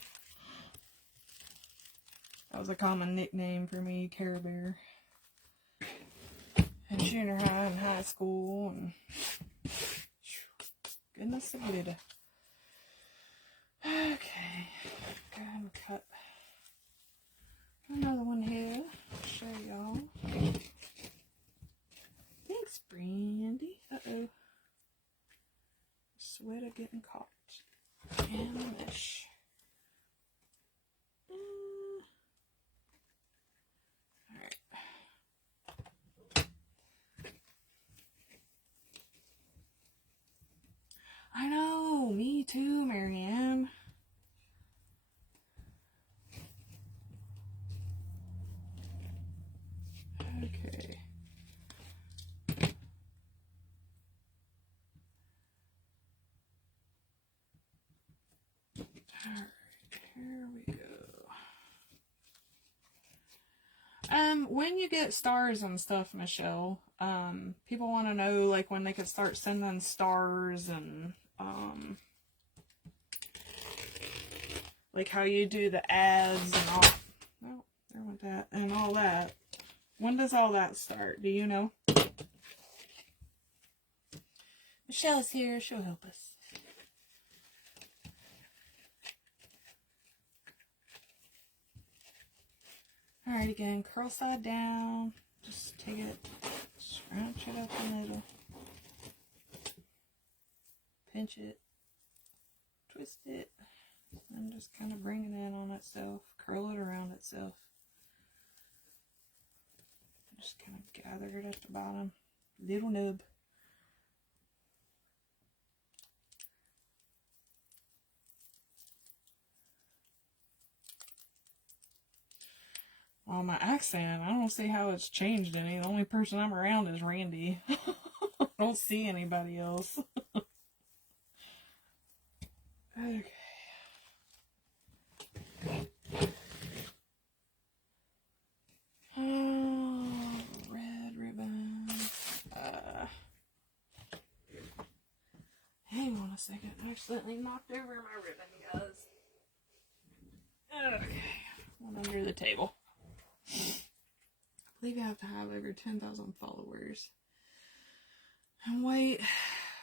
was a common nickname for me, Care Bear. In junior high and high school, and goodness of glitter. Okay, go ahead and cut another one here. Show y'all. Thanks, Brandy. Uh-oh. Sweater getting caught in the mesh. Alright. I know, me too, Marianne. Okay. Alright, here we go. When you get stars and stuff, Michelle, people want to know, like, when they could start sending stars and, like how you do the ads and all. Oh, there went that. And all that. When does all that start? Do you know? Michelle's here. She'll help us. Alright, again, curl side down. Just take it, scrunch it up the middle. Pinch it. Twist it. And just kind of bring it in on itself. Curl it around itself. Just kind of gather it at the bottom. Little nub. Well, my accent, I don't see how it's changed any. The only person I'm around is Randy. I don't see anybody else. Okay. Oh, red ribbon. Hang on a second. I accidentally knocked over my ribbon, guys. Okay. One under the table. I believe you have to have over 10,000 followers. And wait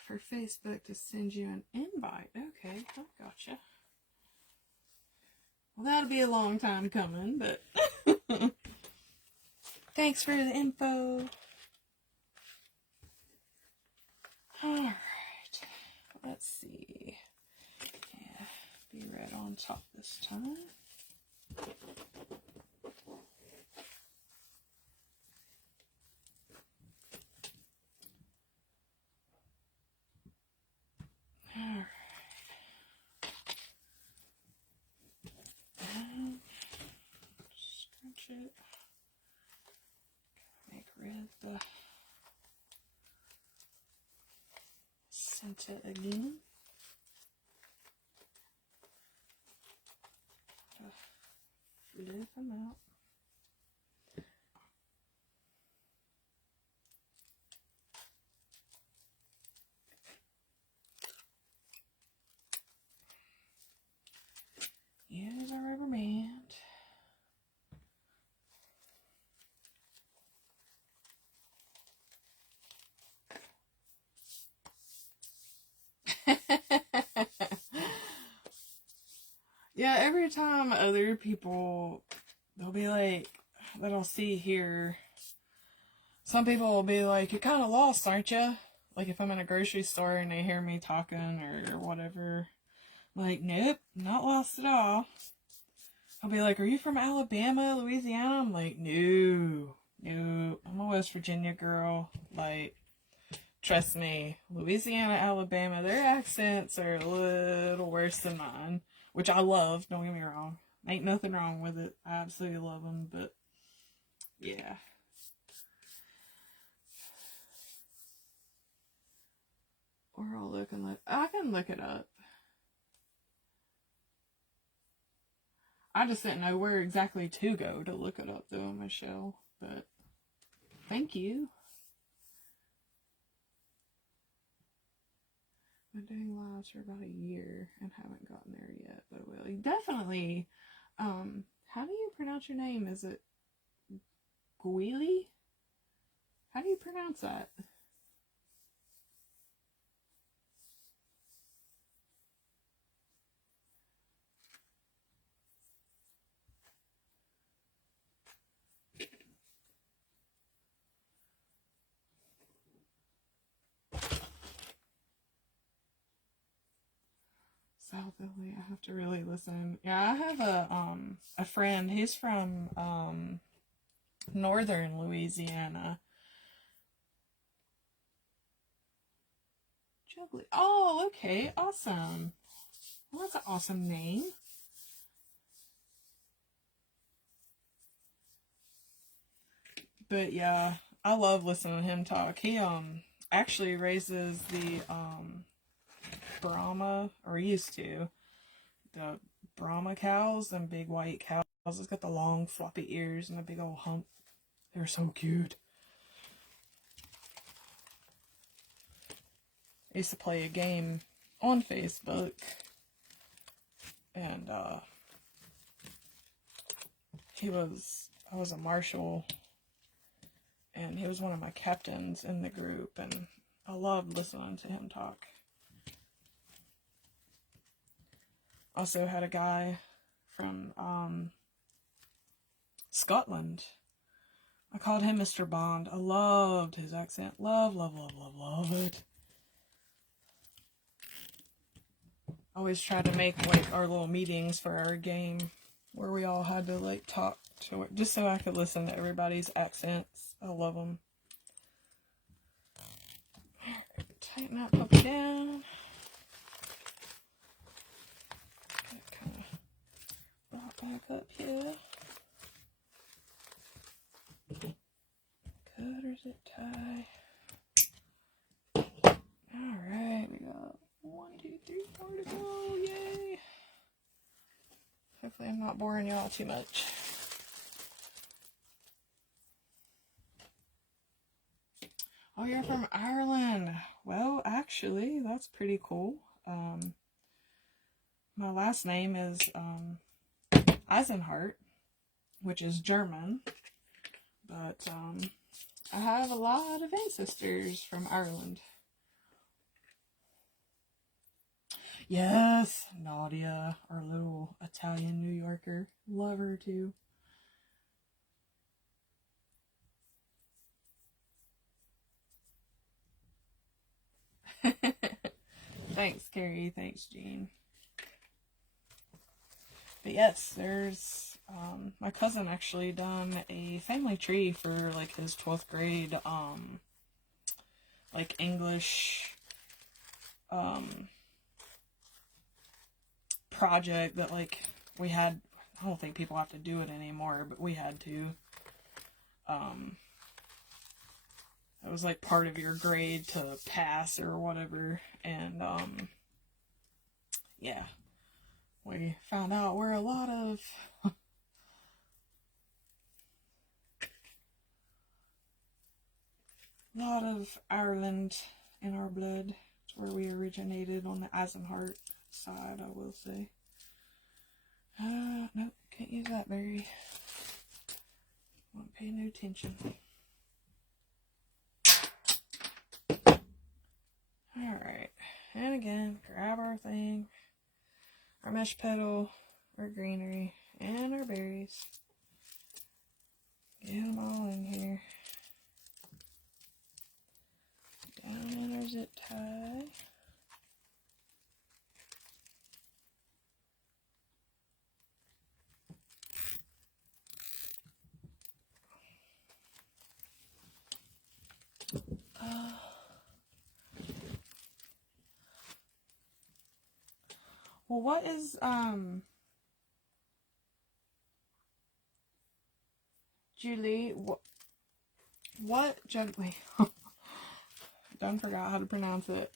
for Facebook to send you an invite. Okay, I gotcha. Well, that'll be a long time coming, but thanks for the info. Alright, let's see. be red on top this time. Alright. And scrunch it. Make red the Santa again. Flip them out. Use our rubber band. Yeah, every time other people, they'll be like, that I'll see here, some people will be like, you're kind of lost, aren't you? Like if I'm in a grocery store and they hear me talking or whatever, I'm like, nope, not lost at all. I'll be like, are you from Alabama, Louisiana? I'm like, no, I'm a West Virginia girl. Like, trust me, Louisiana, Alabama, their accents are a little worse than mine, which I love, don't get me wrong. Ain't nothing wrong with it. I absolutely love them, but yeah. We're all looking like, I can look it up. I just didn't know where exactly to go to look it up though, Michelle, but thank you. Been doing lives for about a year and haven't gotten there yet, but I will. Definitely, how do you pronounce your name? Is it Guili? How do you pronounce that? South Philly, I have to really listen. Yeah, I have a friend, he's from northern Louisiana. Juggly. Oh, okay, awesome. Well, that's an awesome name. But yeah, I love listening to him talk. He actually raises the Brahma, or he used to, the Brahma cows and big white cows. It's got the long floppy ears and a big old hump. They're so cute. I used to play a game on Facebook, and I was a marshal, and he was one of my captains in the group, and I loved listening to him talk. Also had a guy from Scotland. I called him Mr. Bond. I loved his accent. Love it. Always tried to make like our little meetings for our game where we all had to like talk to it just so I could listen to everybody's accents. I love them. Alright, tighten that puppy down. Kind of rock back up here. Cut or zip tie. Alright, we got 1, 2, 3, 4 to go. Yay! Hopefully I'm not boring y'all too much. Oh, you're from Ireland. Well, actually, that's pretty cool. My last name is Eisenhart, which is German. But I have a lot of ancestors from Ireland. Yes, Nadia, our little Italian New Yorker. Love her too. Thanks, Carrie. Thanks, Jean. But yes, there's, my cousin actually done a family tree for, like, his 12th grade, like, English, project that, like, we had. I don't think people have to do it anymore, but we had to. It was, like, part of your grade to pass or whatever, and, yeah. We found out we're a lot of Ireland in our blood. It's where we originated on the Eisenhart side, I will say. Nope, can't use that berry. Won't pay no attention. Alright, and again, grab our thing, our mesh petal, our greenery, and our berries. Get them all in here. Down in our zip tie. Well, what is, Julie, what gently, done forgot how to pronounce it,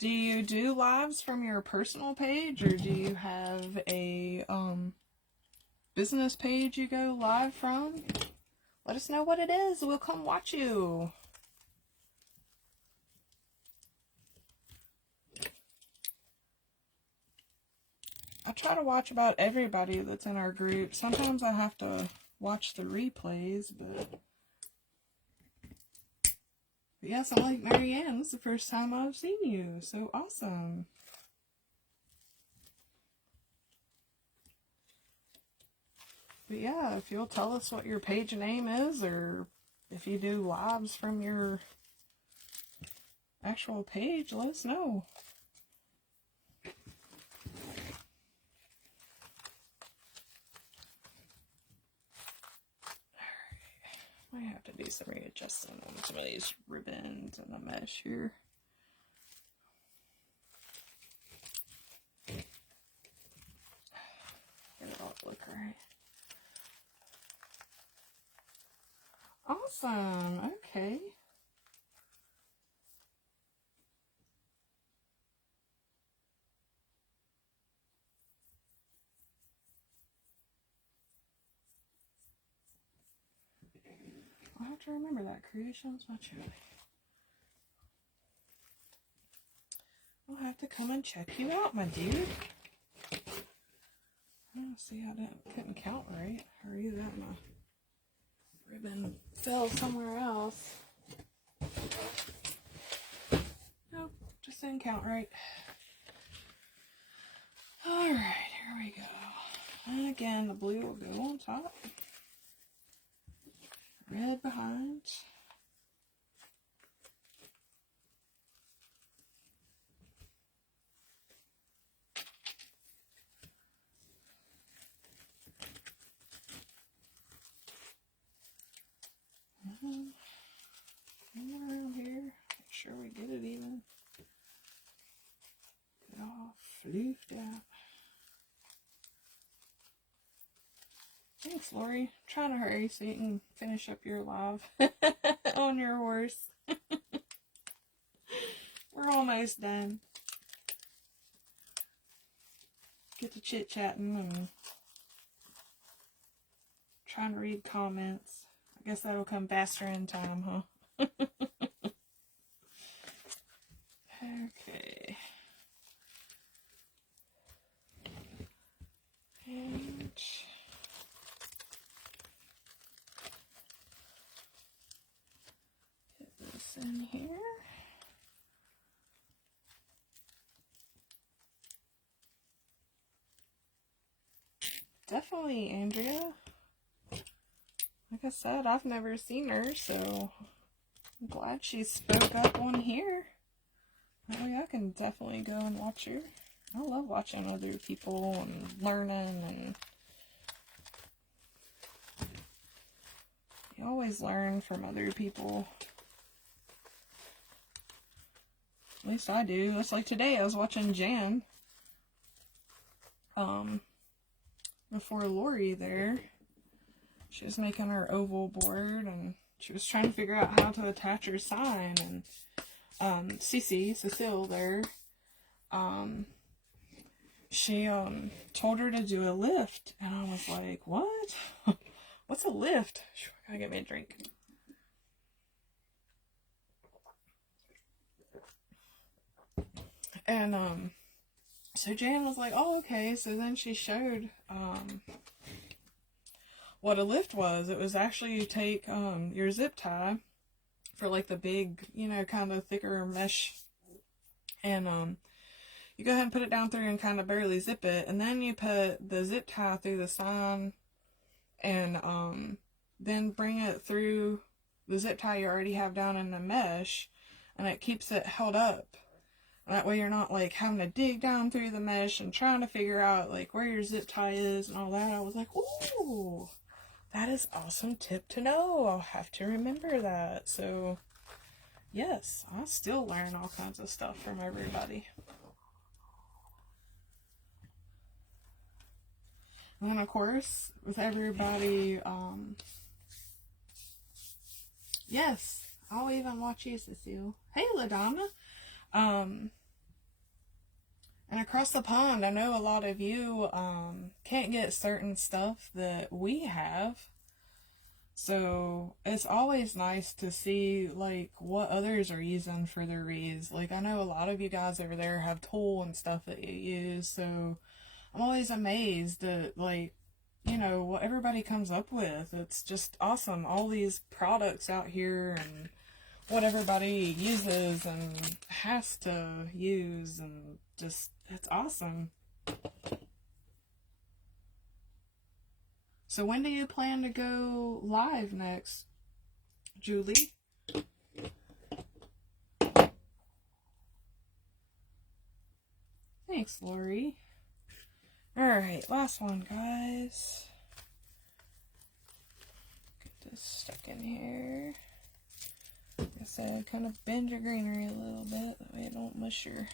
do you do lives from your personal page, or do you have a, business page you go live from? Let us know what it is, we'll come watch you. I try to watch about everybody that's in our group. Sometimes I have to watch the replays, but yes, I like Marianne. This is the first time I've seen you. So awesome. But yeah, if you'll tell us what your page name is, or if you do lives from your actual page, let us know. I have to do some readjusting on some of these ribbons and the mesh here. Get it all to look right. Awesome. Okay. I'll have to remember that. Creations by Julie. I'll have to come and check you out, my dude. Oh, see, I couldn't count right. Or either that my ribbon fell somewhere else. Nope, just didn't count right. Alright, here we go. And again, the blue will go on top. Red behind. Hang around here. Make sure we get it even. Get it all floofed out. Thanks, Lori. Trying to hurry so you can finish up your live on your horse. We're almost done. Get to chit-chatting and trying to read comments. I guess that'll come faster in time, huh? Okay. And get this in here. Definitely, Andrea. Like I said, I've never seen her, so I'm glad she spoke up on here. That way I can definitely go and watch her. I love watching other people and learning, and you always learn from other people. At least I do. It's like today I was watching Jan. Before Lori there, she was making her oval board, and she was trying to figure out how to attach her sign, and Cecile there, she told her to do a lift, and I was like, what? What's a lift? I gotta get me a drink. And so Jan was like, oh, okay. So then she showed what a lift was. It was actually you take your zip tie for like the big, you know, kind of thicker mesh, and you go ahead and put it down through and kind of barely zip it, and then you put the zip tie through the sign, and then bring it through the zip tie you already have down in the mesh, and it keeps it held up. And that way you're not like having to dig down through the mesh and trying to figure out like where your zip tie is and all that. I was like, ooh, that is awesome tip to know. I'll have to remember that. So yes, I still learn all kinds of stuff from everybody. And then of course, with everybody, yes, I'll even watch you, Cecile. Hey, LaDonna. And across the pond, I know a lot of you can't get certain stuff that we have. So it's always nice to see like what others are using for their wreaths. Like I know a lot of you guys over there have tulle and stuff that you use. So I'm always amazed at like, you know, what everybody comes up with. It's just awesome. All these products out here and what everybody uses and has to use, and just, it's awesome. So when do you plan to go live next, Julie? Thanks, Lori. Alright, last one, guys. Get this stuck in here. Like I said, kind of bend your greenery a little bit, that way it don't mush your...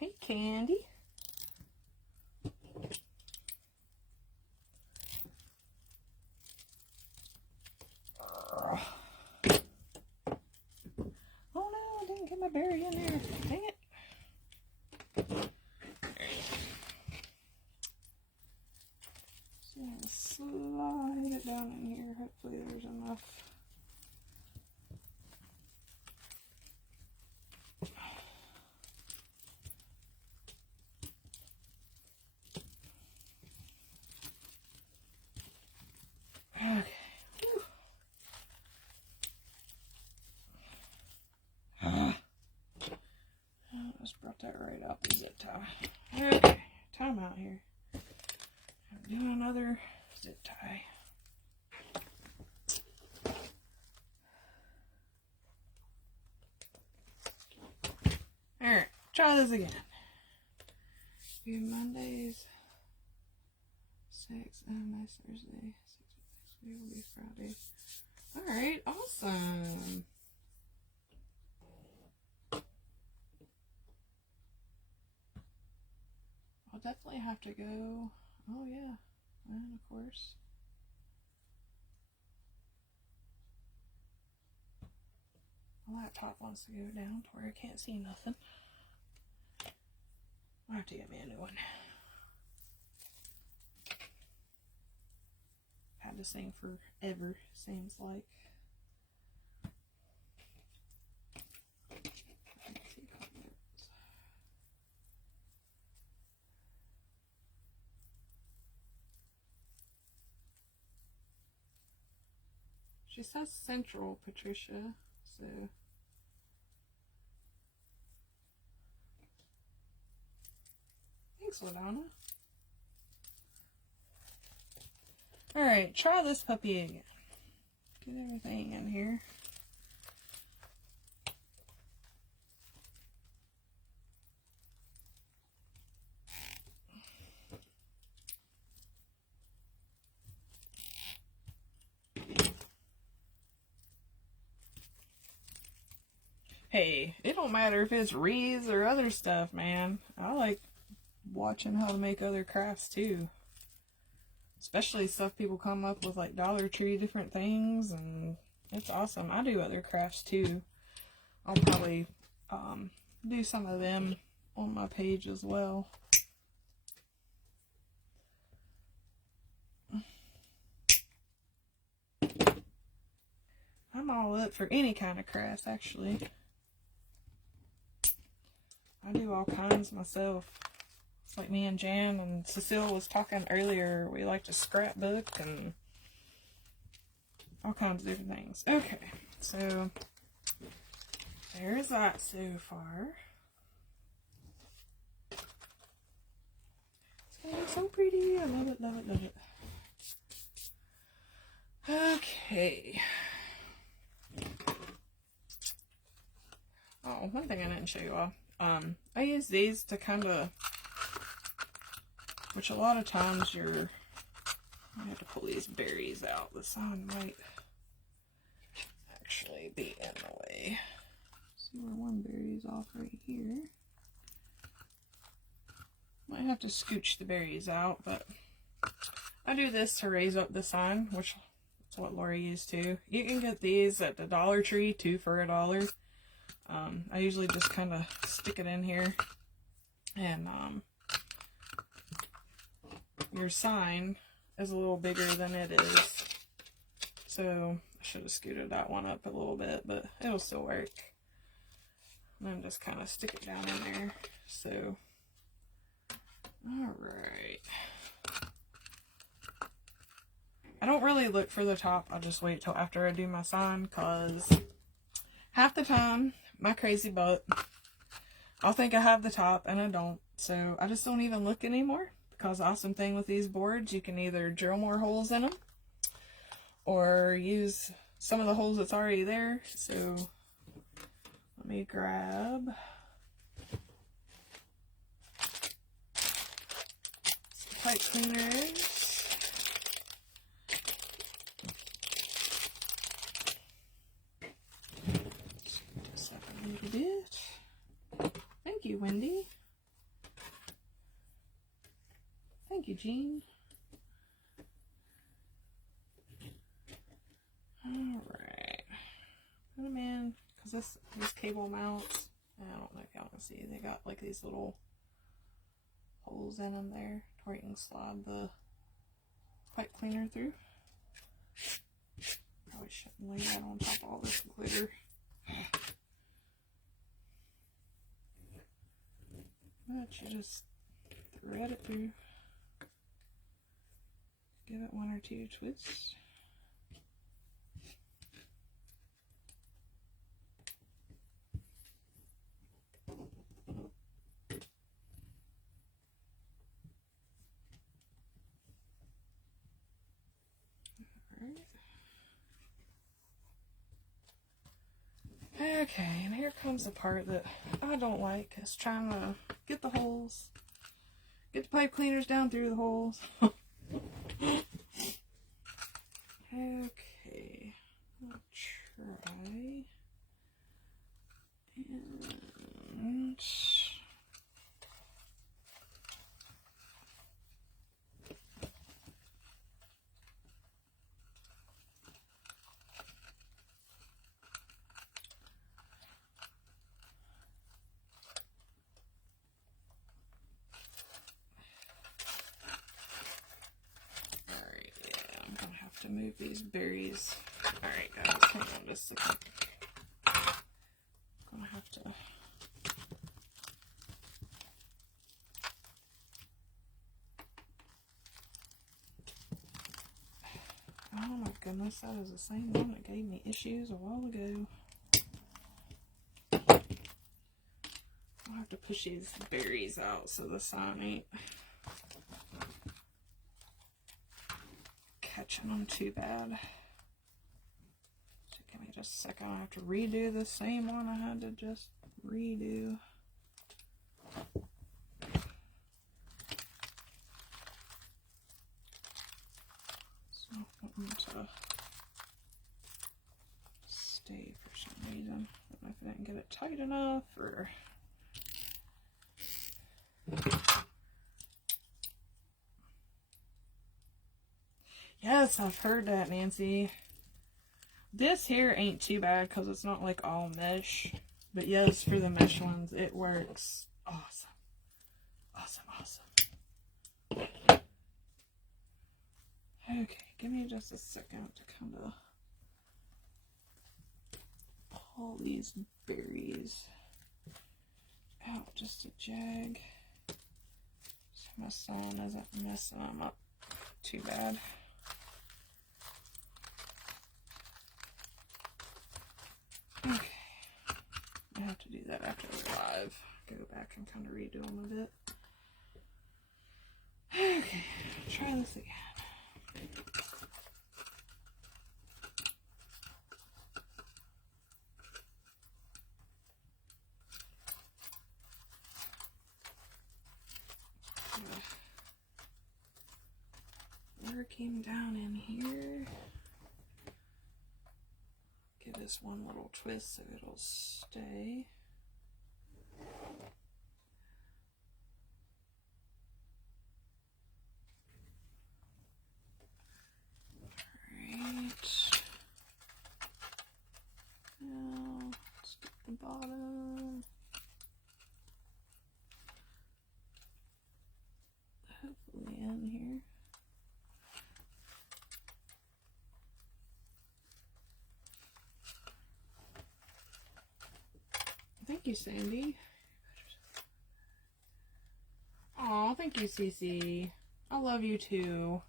Hey, Candy. Oh no, I didn't get my berry in there. Dang it. So I'm going to slide it down in here. Hopefully there's enough. Okay. I just brought that right out the zip tie. Okay, time out here. I'm doing another zip tie. Alright, try this again. Do Mondays, 6, and next Thursday, 6 will be Friday. Alright, awesome. I'll definitely have to go. Oh, yeah. And of course. My laptop wants to go down to where I can't see nothing. I'll have to get me a new one. I've had this thing forever, seems like. She says Central, Patricia, so Thanks, Ladonna. Alright, try this puppy again. Get everything in here. Hey, it don't matter if it's wreaths or other stuff, man. I like watching how to make other crafts too. Especially stuff people come up with, like Dollar Tree different things, and it's awesome. I do other crafts too. I'll probably do some of them on my page as well. I'm all up for any kind of crafts, actually. I do all kinds myself. It's like me and Jan and Cecile was talking earlier. We like to scrapbook and all kinds of different things. Okay, so there's that so far. It's gonna be so pretty. I love it, love it, love it. Okay. Oh, one thing I didn't show you all. I use these to kind of, which a lot of times I have to pull these berries out. The sun might actually be in the way. See where one berry's off right here. Might have to scooch the berries out, but I do this to raise up the sign, which is what Lori used too. You can get these at the Dollar Tree, 2 for $1. I usually just kind of stick it in here, and your sign is a little bigger than it is, so I should have scooted that one up a little bit, but it'll still work. And then just kind of stick it down in there. So, alright. I don't really look for the top. I just wait till after I do my sign, because half the time, my crazy butt, I'll think I have the top and I don't. So I just don't even look anymore, because the awesome thing with these boards, you can either drill more holes in them or use some of the holes that's already there. So let me grab some pipe cleaners. Thank you, Wendy. Thank you, Jean. Alright. Put them in, because these cable mounts, I don't know if y'all can see, they got like these little holes in them there, where you can slide the pipe cleaner through. Probably shouldn't lay that on top of all this glitter. But you just thread it through. Give it 1 or 2 twists. Okay, and here comes the part that I don't like. It's trying to get the holes, get the pipe cleaners down through the holes. Okay, I'll try. And to move these berries. Alright guys, hang on just a second. I'm gonna have to oh my goodness, that is the same one that gave me issues a while ago. I'll have to pushes berries out so the sun ain't catching them too bad. So give me just a second. I have to redo the same one I had to just redo. So I want them to stay for some reason. I don't know if I didn't get it tight enough or... Yes, I've heard that, Nancy. This here ain't too bad because it's not like all mesh. But yes, for the mesh ones, it works awesome. Awesome, awesome. Okay, give me just a second to kind of pull these berries out just a jag. So my son isn't messing them up too bad. Okay, I have to do that after the live. Go back and kind of redo them a bit. Okay, try this again. Working down in here. Give this one little twist so it'll stay. Alright. Now, let's get the bottom. Hopefully in here. Thank you, Sandy. Aw, thank you, Cece. I love you too.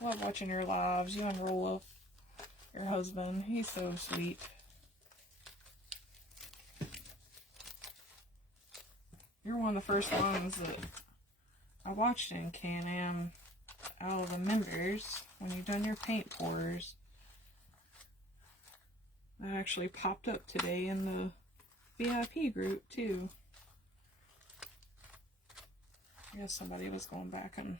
Love watching your lives. You and Roloff, your husband. He's so sweet. You're one of the first ones that I watched in Can-Am out of the members when you've done your paint pours. That actually popped up today in the VIP group too. I guess somebody was going back and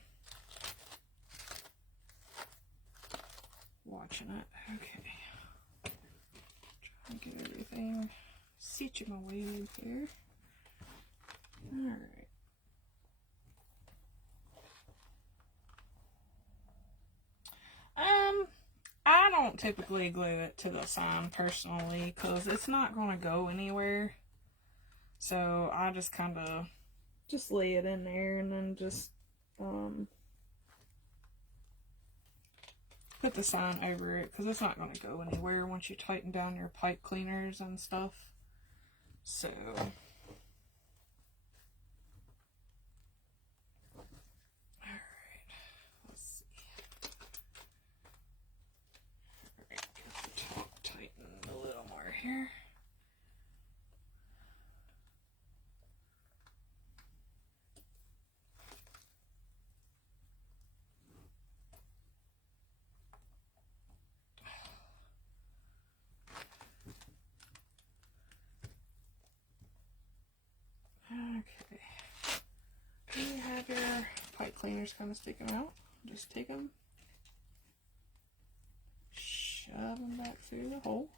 watching it. Okay. Trying to get everything situated here. Alright. I don't typically glue it to the sign personally because it's not going to go anywhere. So I just kind of just lay it in there and then just put the sign over it because it's not going to go anywhere once you tighten down your pipe cleaners and stuff. So here. Okay. You have your pipe cleaners kind of sticking out. Just take them, shove them back through the hole.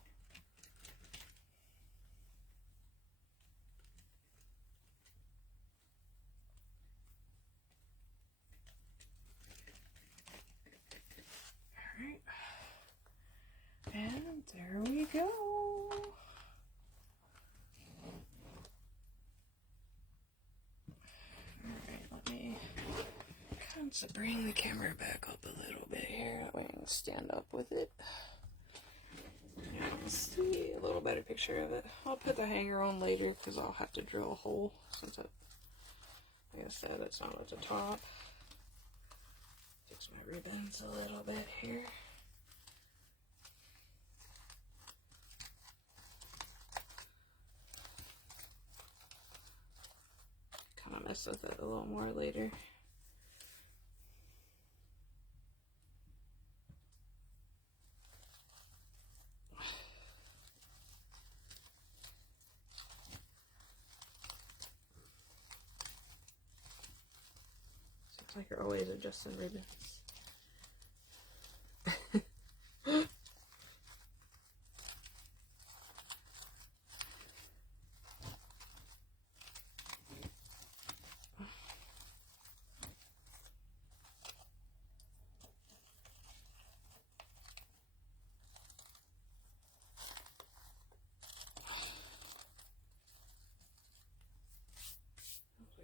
And there we go. Alright, let me kind of bring the camera back up a little bit here. That way I can stand up with it. And see a little better picture of it. I'll put the hanger on later because I'll have to drill a hole since it, like I said, it's not at the top. Fix my ribbons a little bit here. mess with it a little more later. Seems like you're always adjusting ribbons.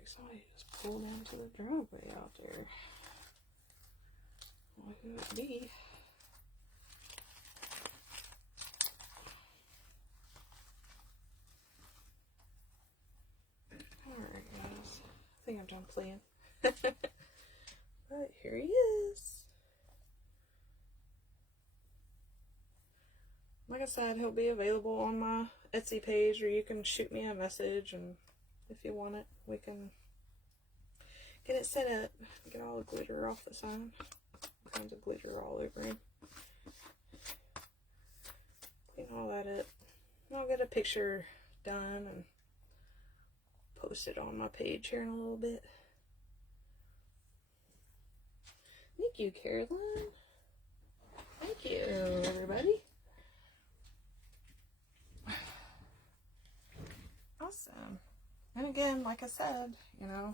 Somebody just pulled into the driveway out there. What could it be? Alright guys, I think I'm done playing. But here he is. Like I said, he'll be available on my Etsy page, or you can shoot me a message, and if you want it, we can get it set up. Get all the glitter off the side. All kinds of glitter all over him. Clean all that up. And I'll get a picture done and post it on my page here in a little bit. Thank you, Caroline. Thank you, everybody. Awesome. And again, like I said, you know,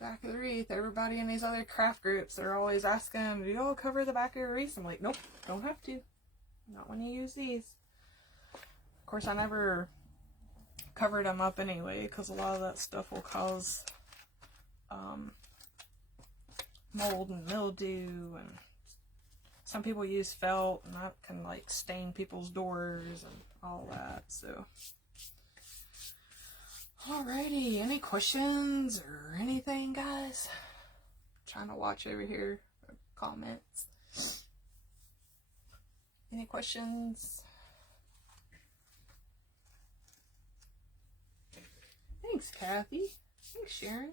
back of the wreath, everybody in these other craft groups are always asking, do y'all cover the back of your wreath? I'm like, nope, don't have to. Not when you use these. Of course, I never covered them up anyway, because a lot of that stuff will cause mold and mildew, and some people use felt, and that can like stain people's doors and all that, so. Alrighty, any questions or anything, guys? Trying to watch over here for comments. Any questions? Thanks, Kathy. Thanks, Sharon.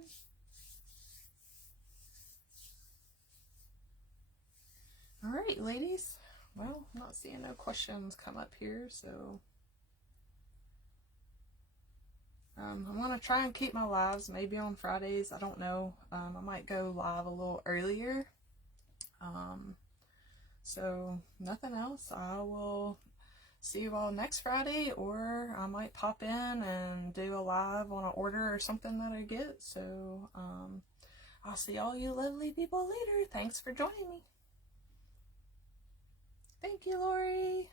Alright, ladies. Well, I'm not seeing no questions come up here, so I'm going to try and keep my lives maybe on Fridays. I don't know. I might go live a little earlier. So, nothing else. I will see you all next Friday, or I might pop in and do a live on an order or something that I get. So, I'll see all you lovely people later. Thanks for joining me. Thank you, Lori.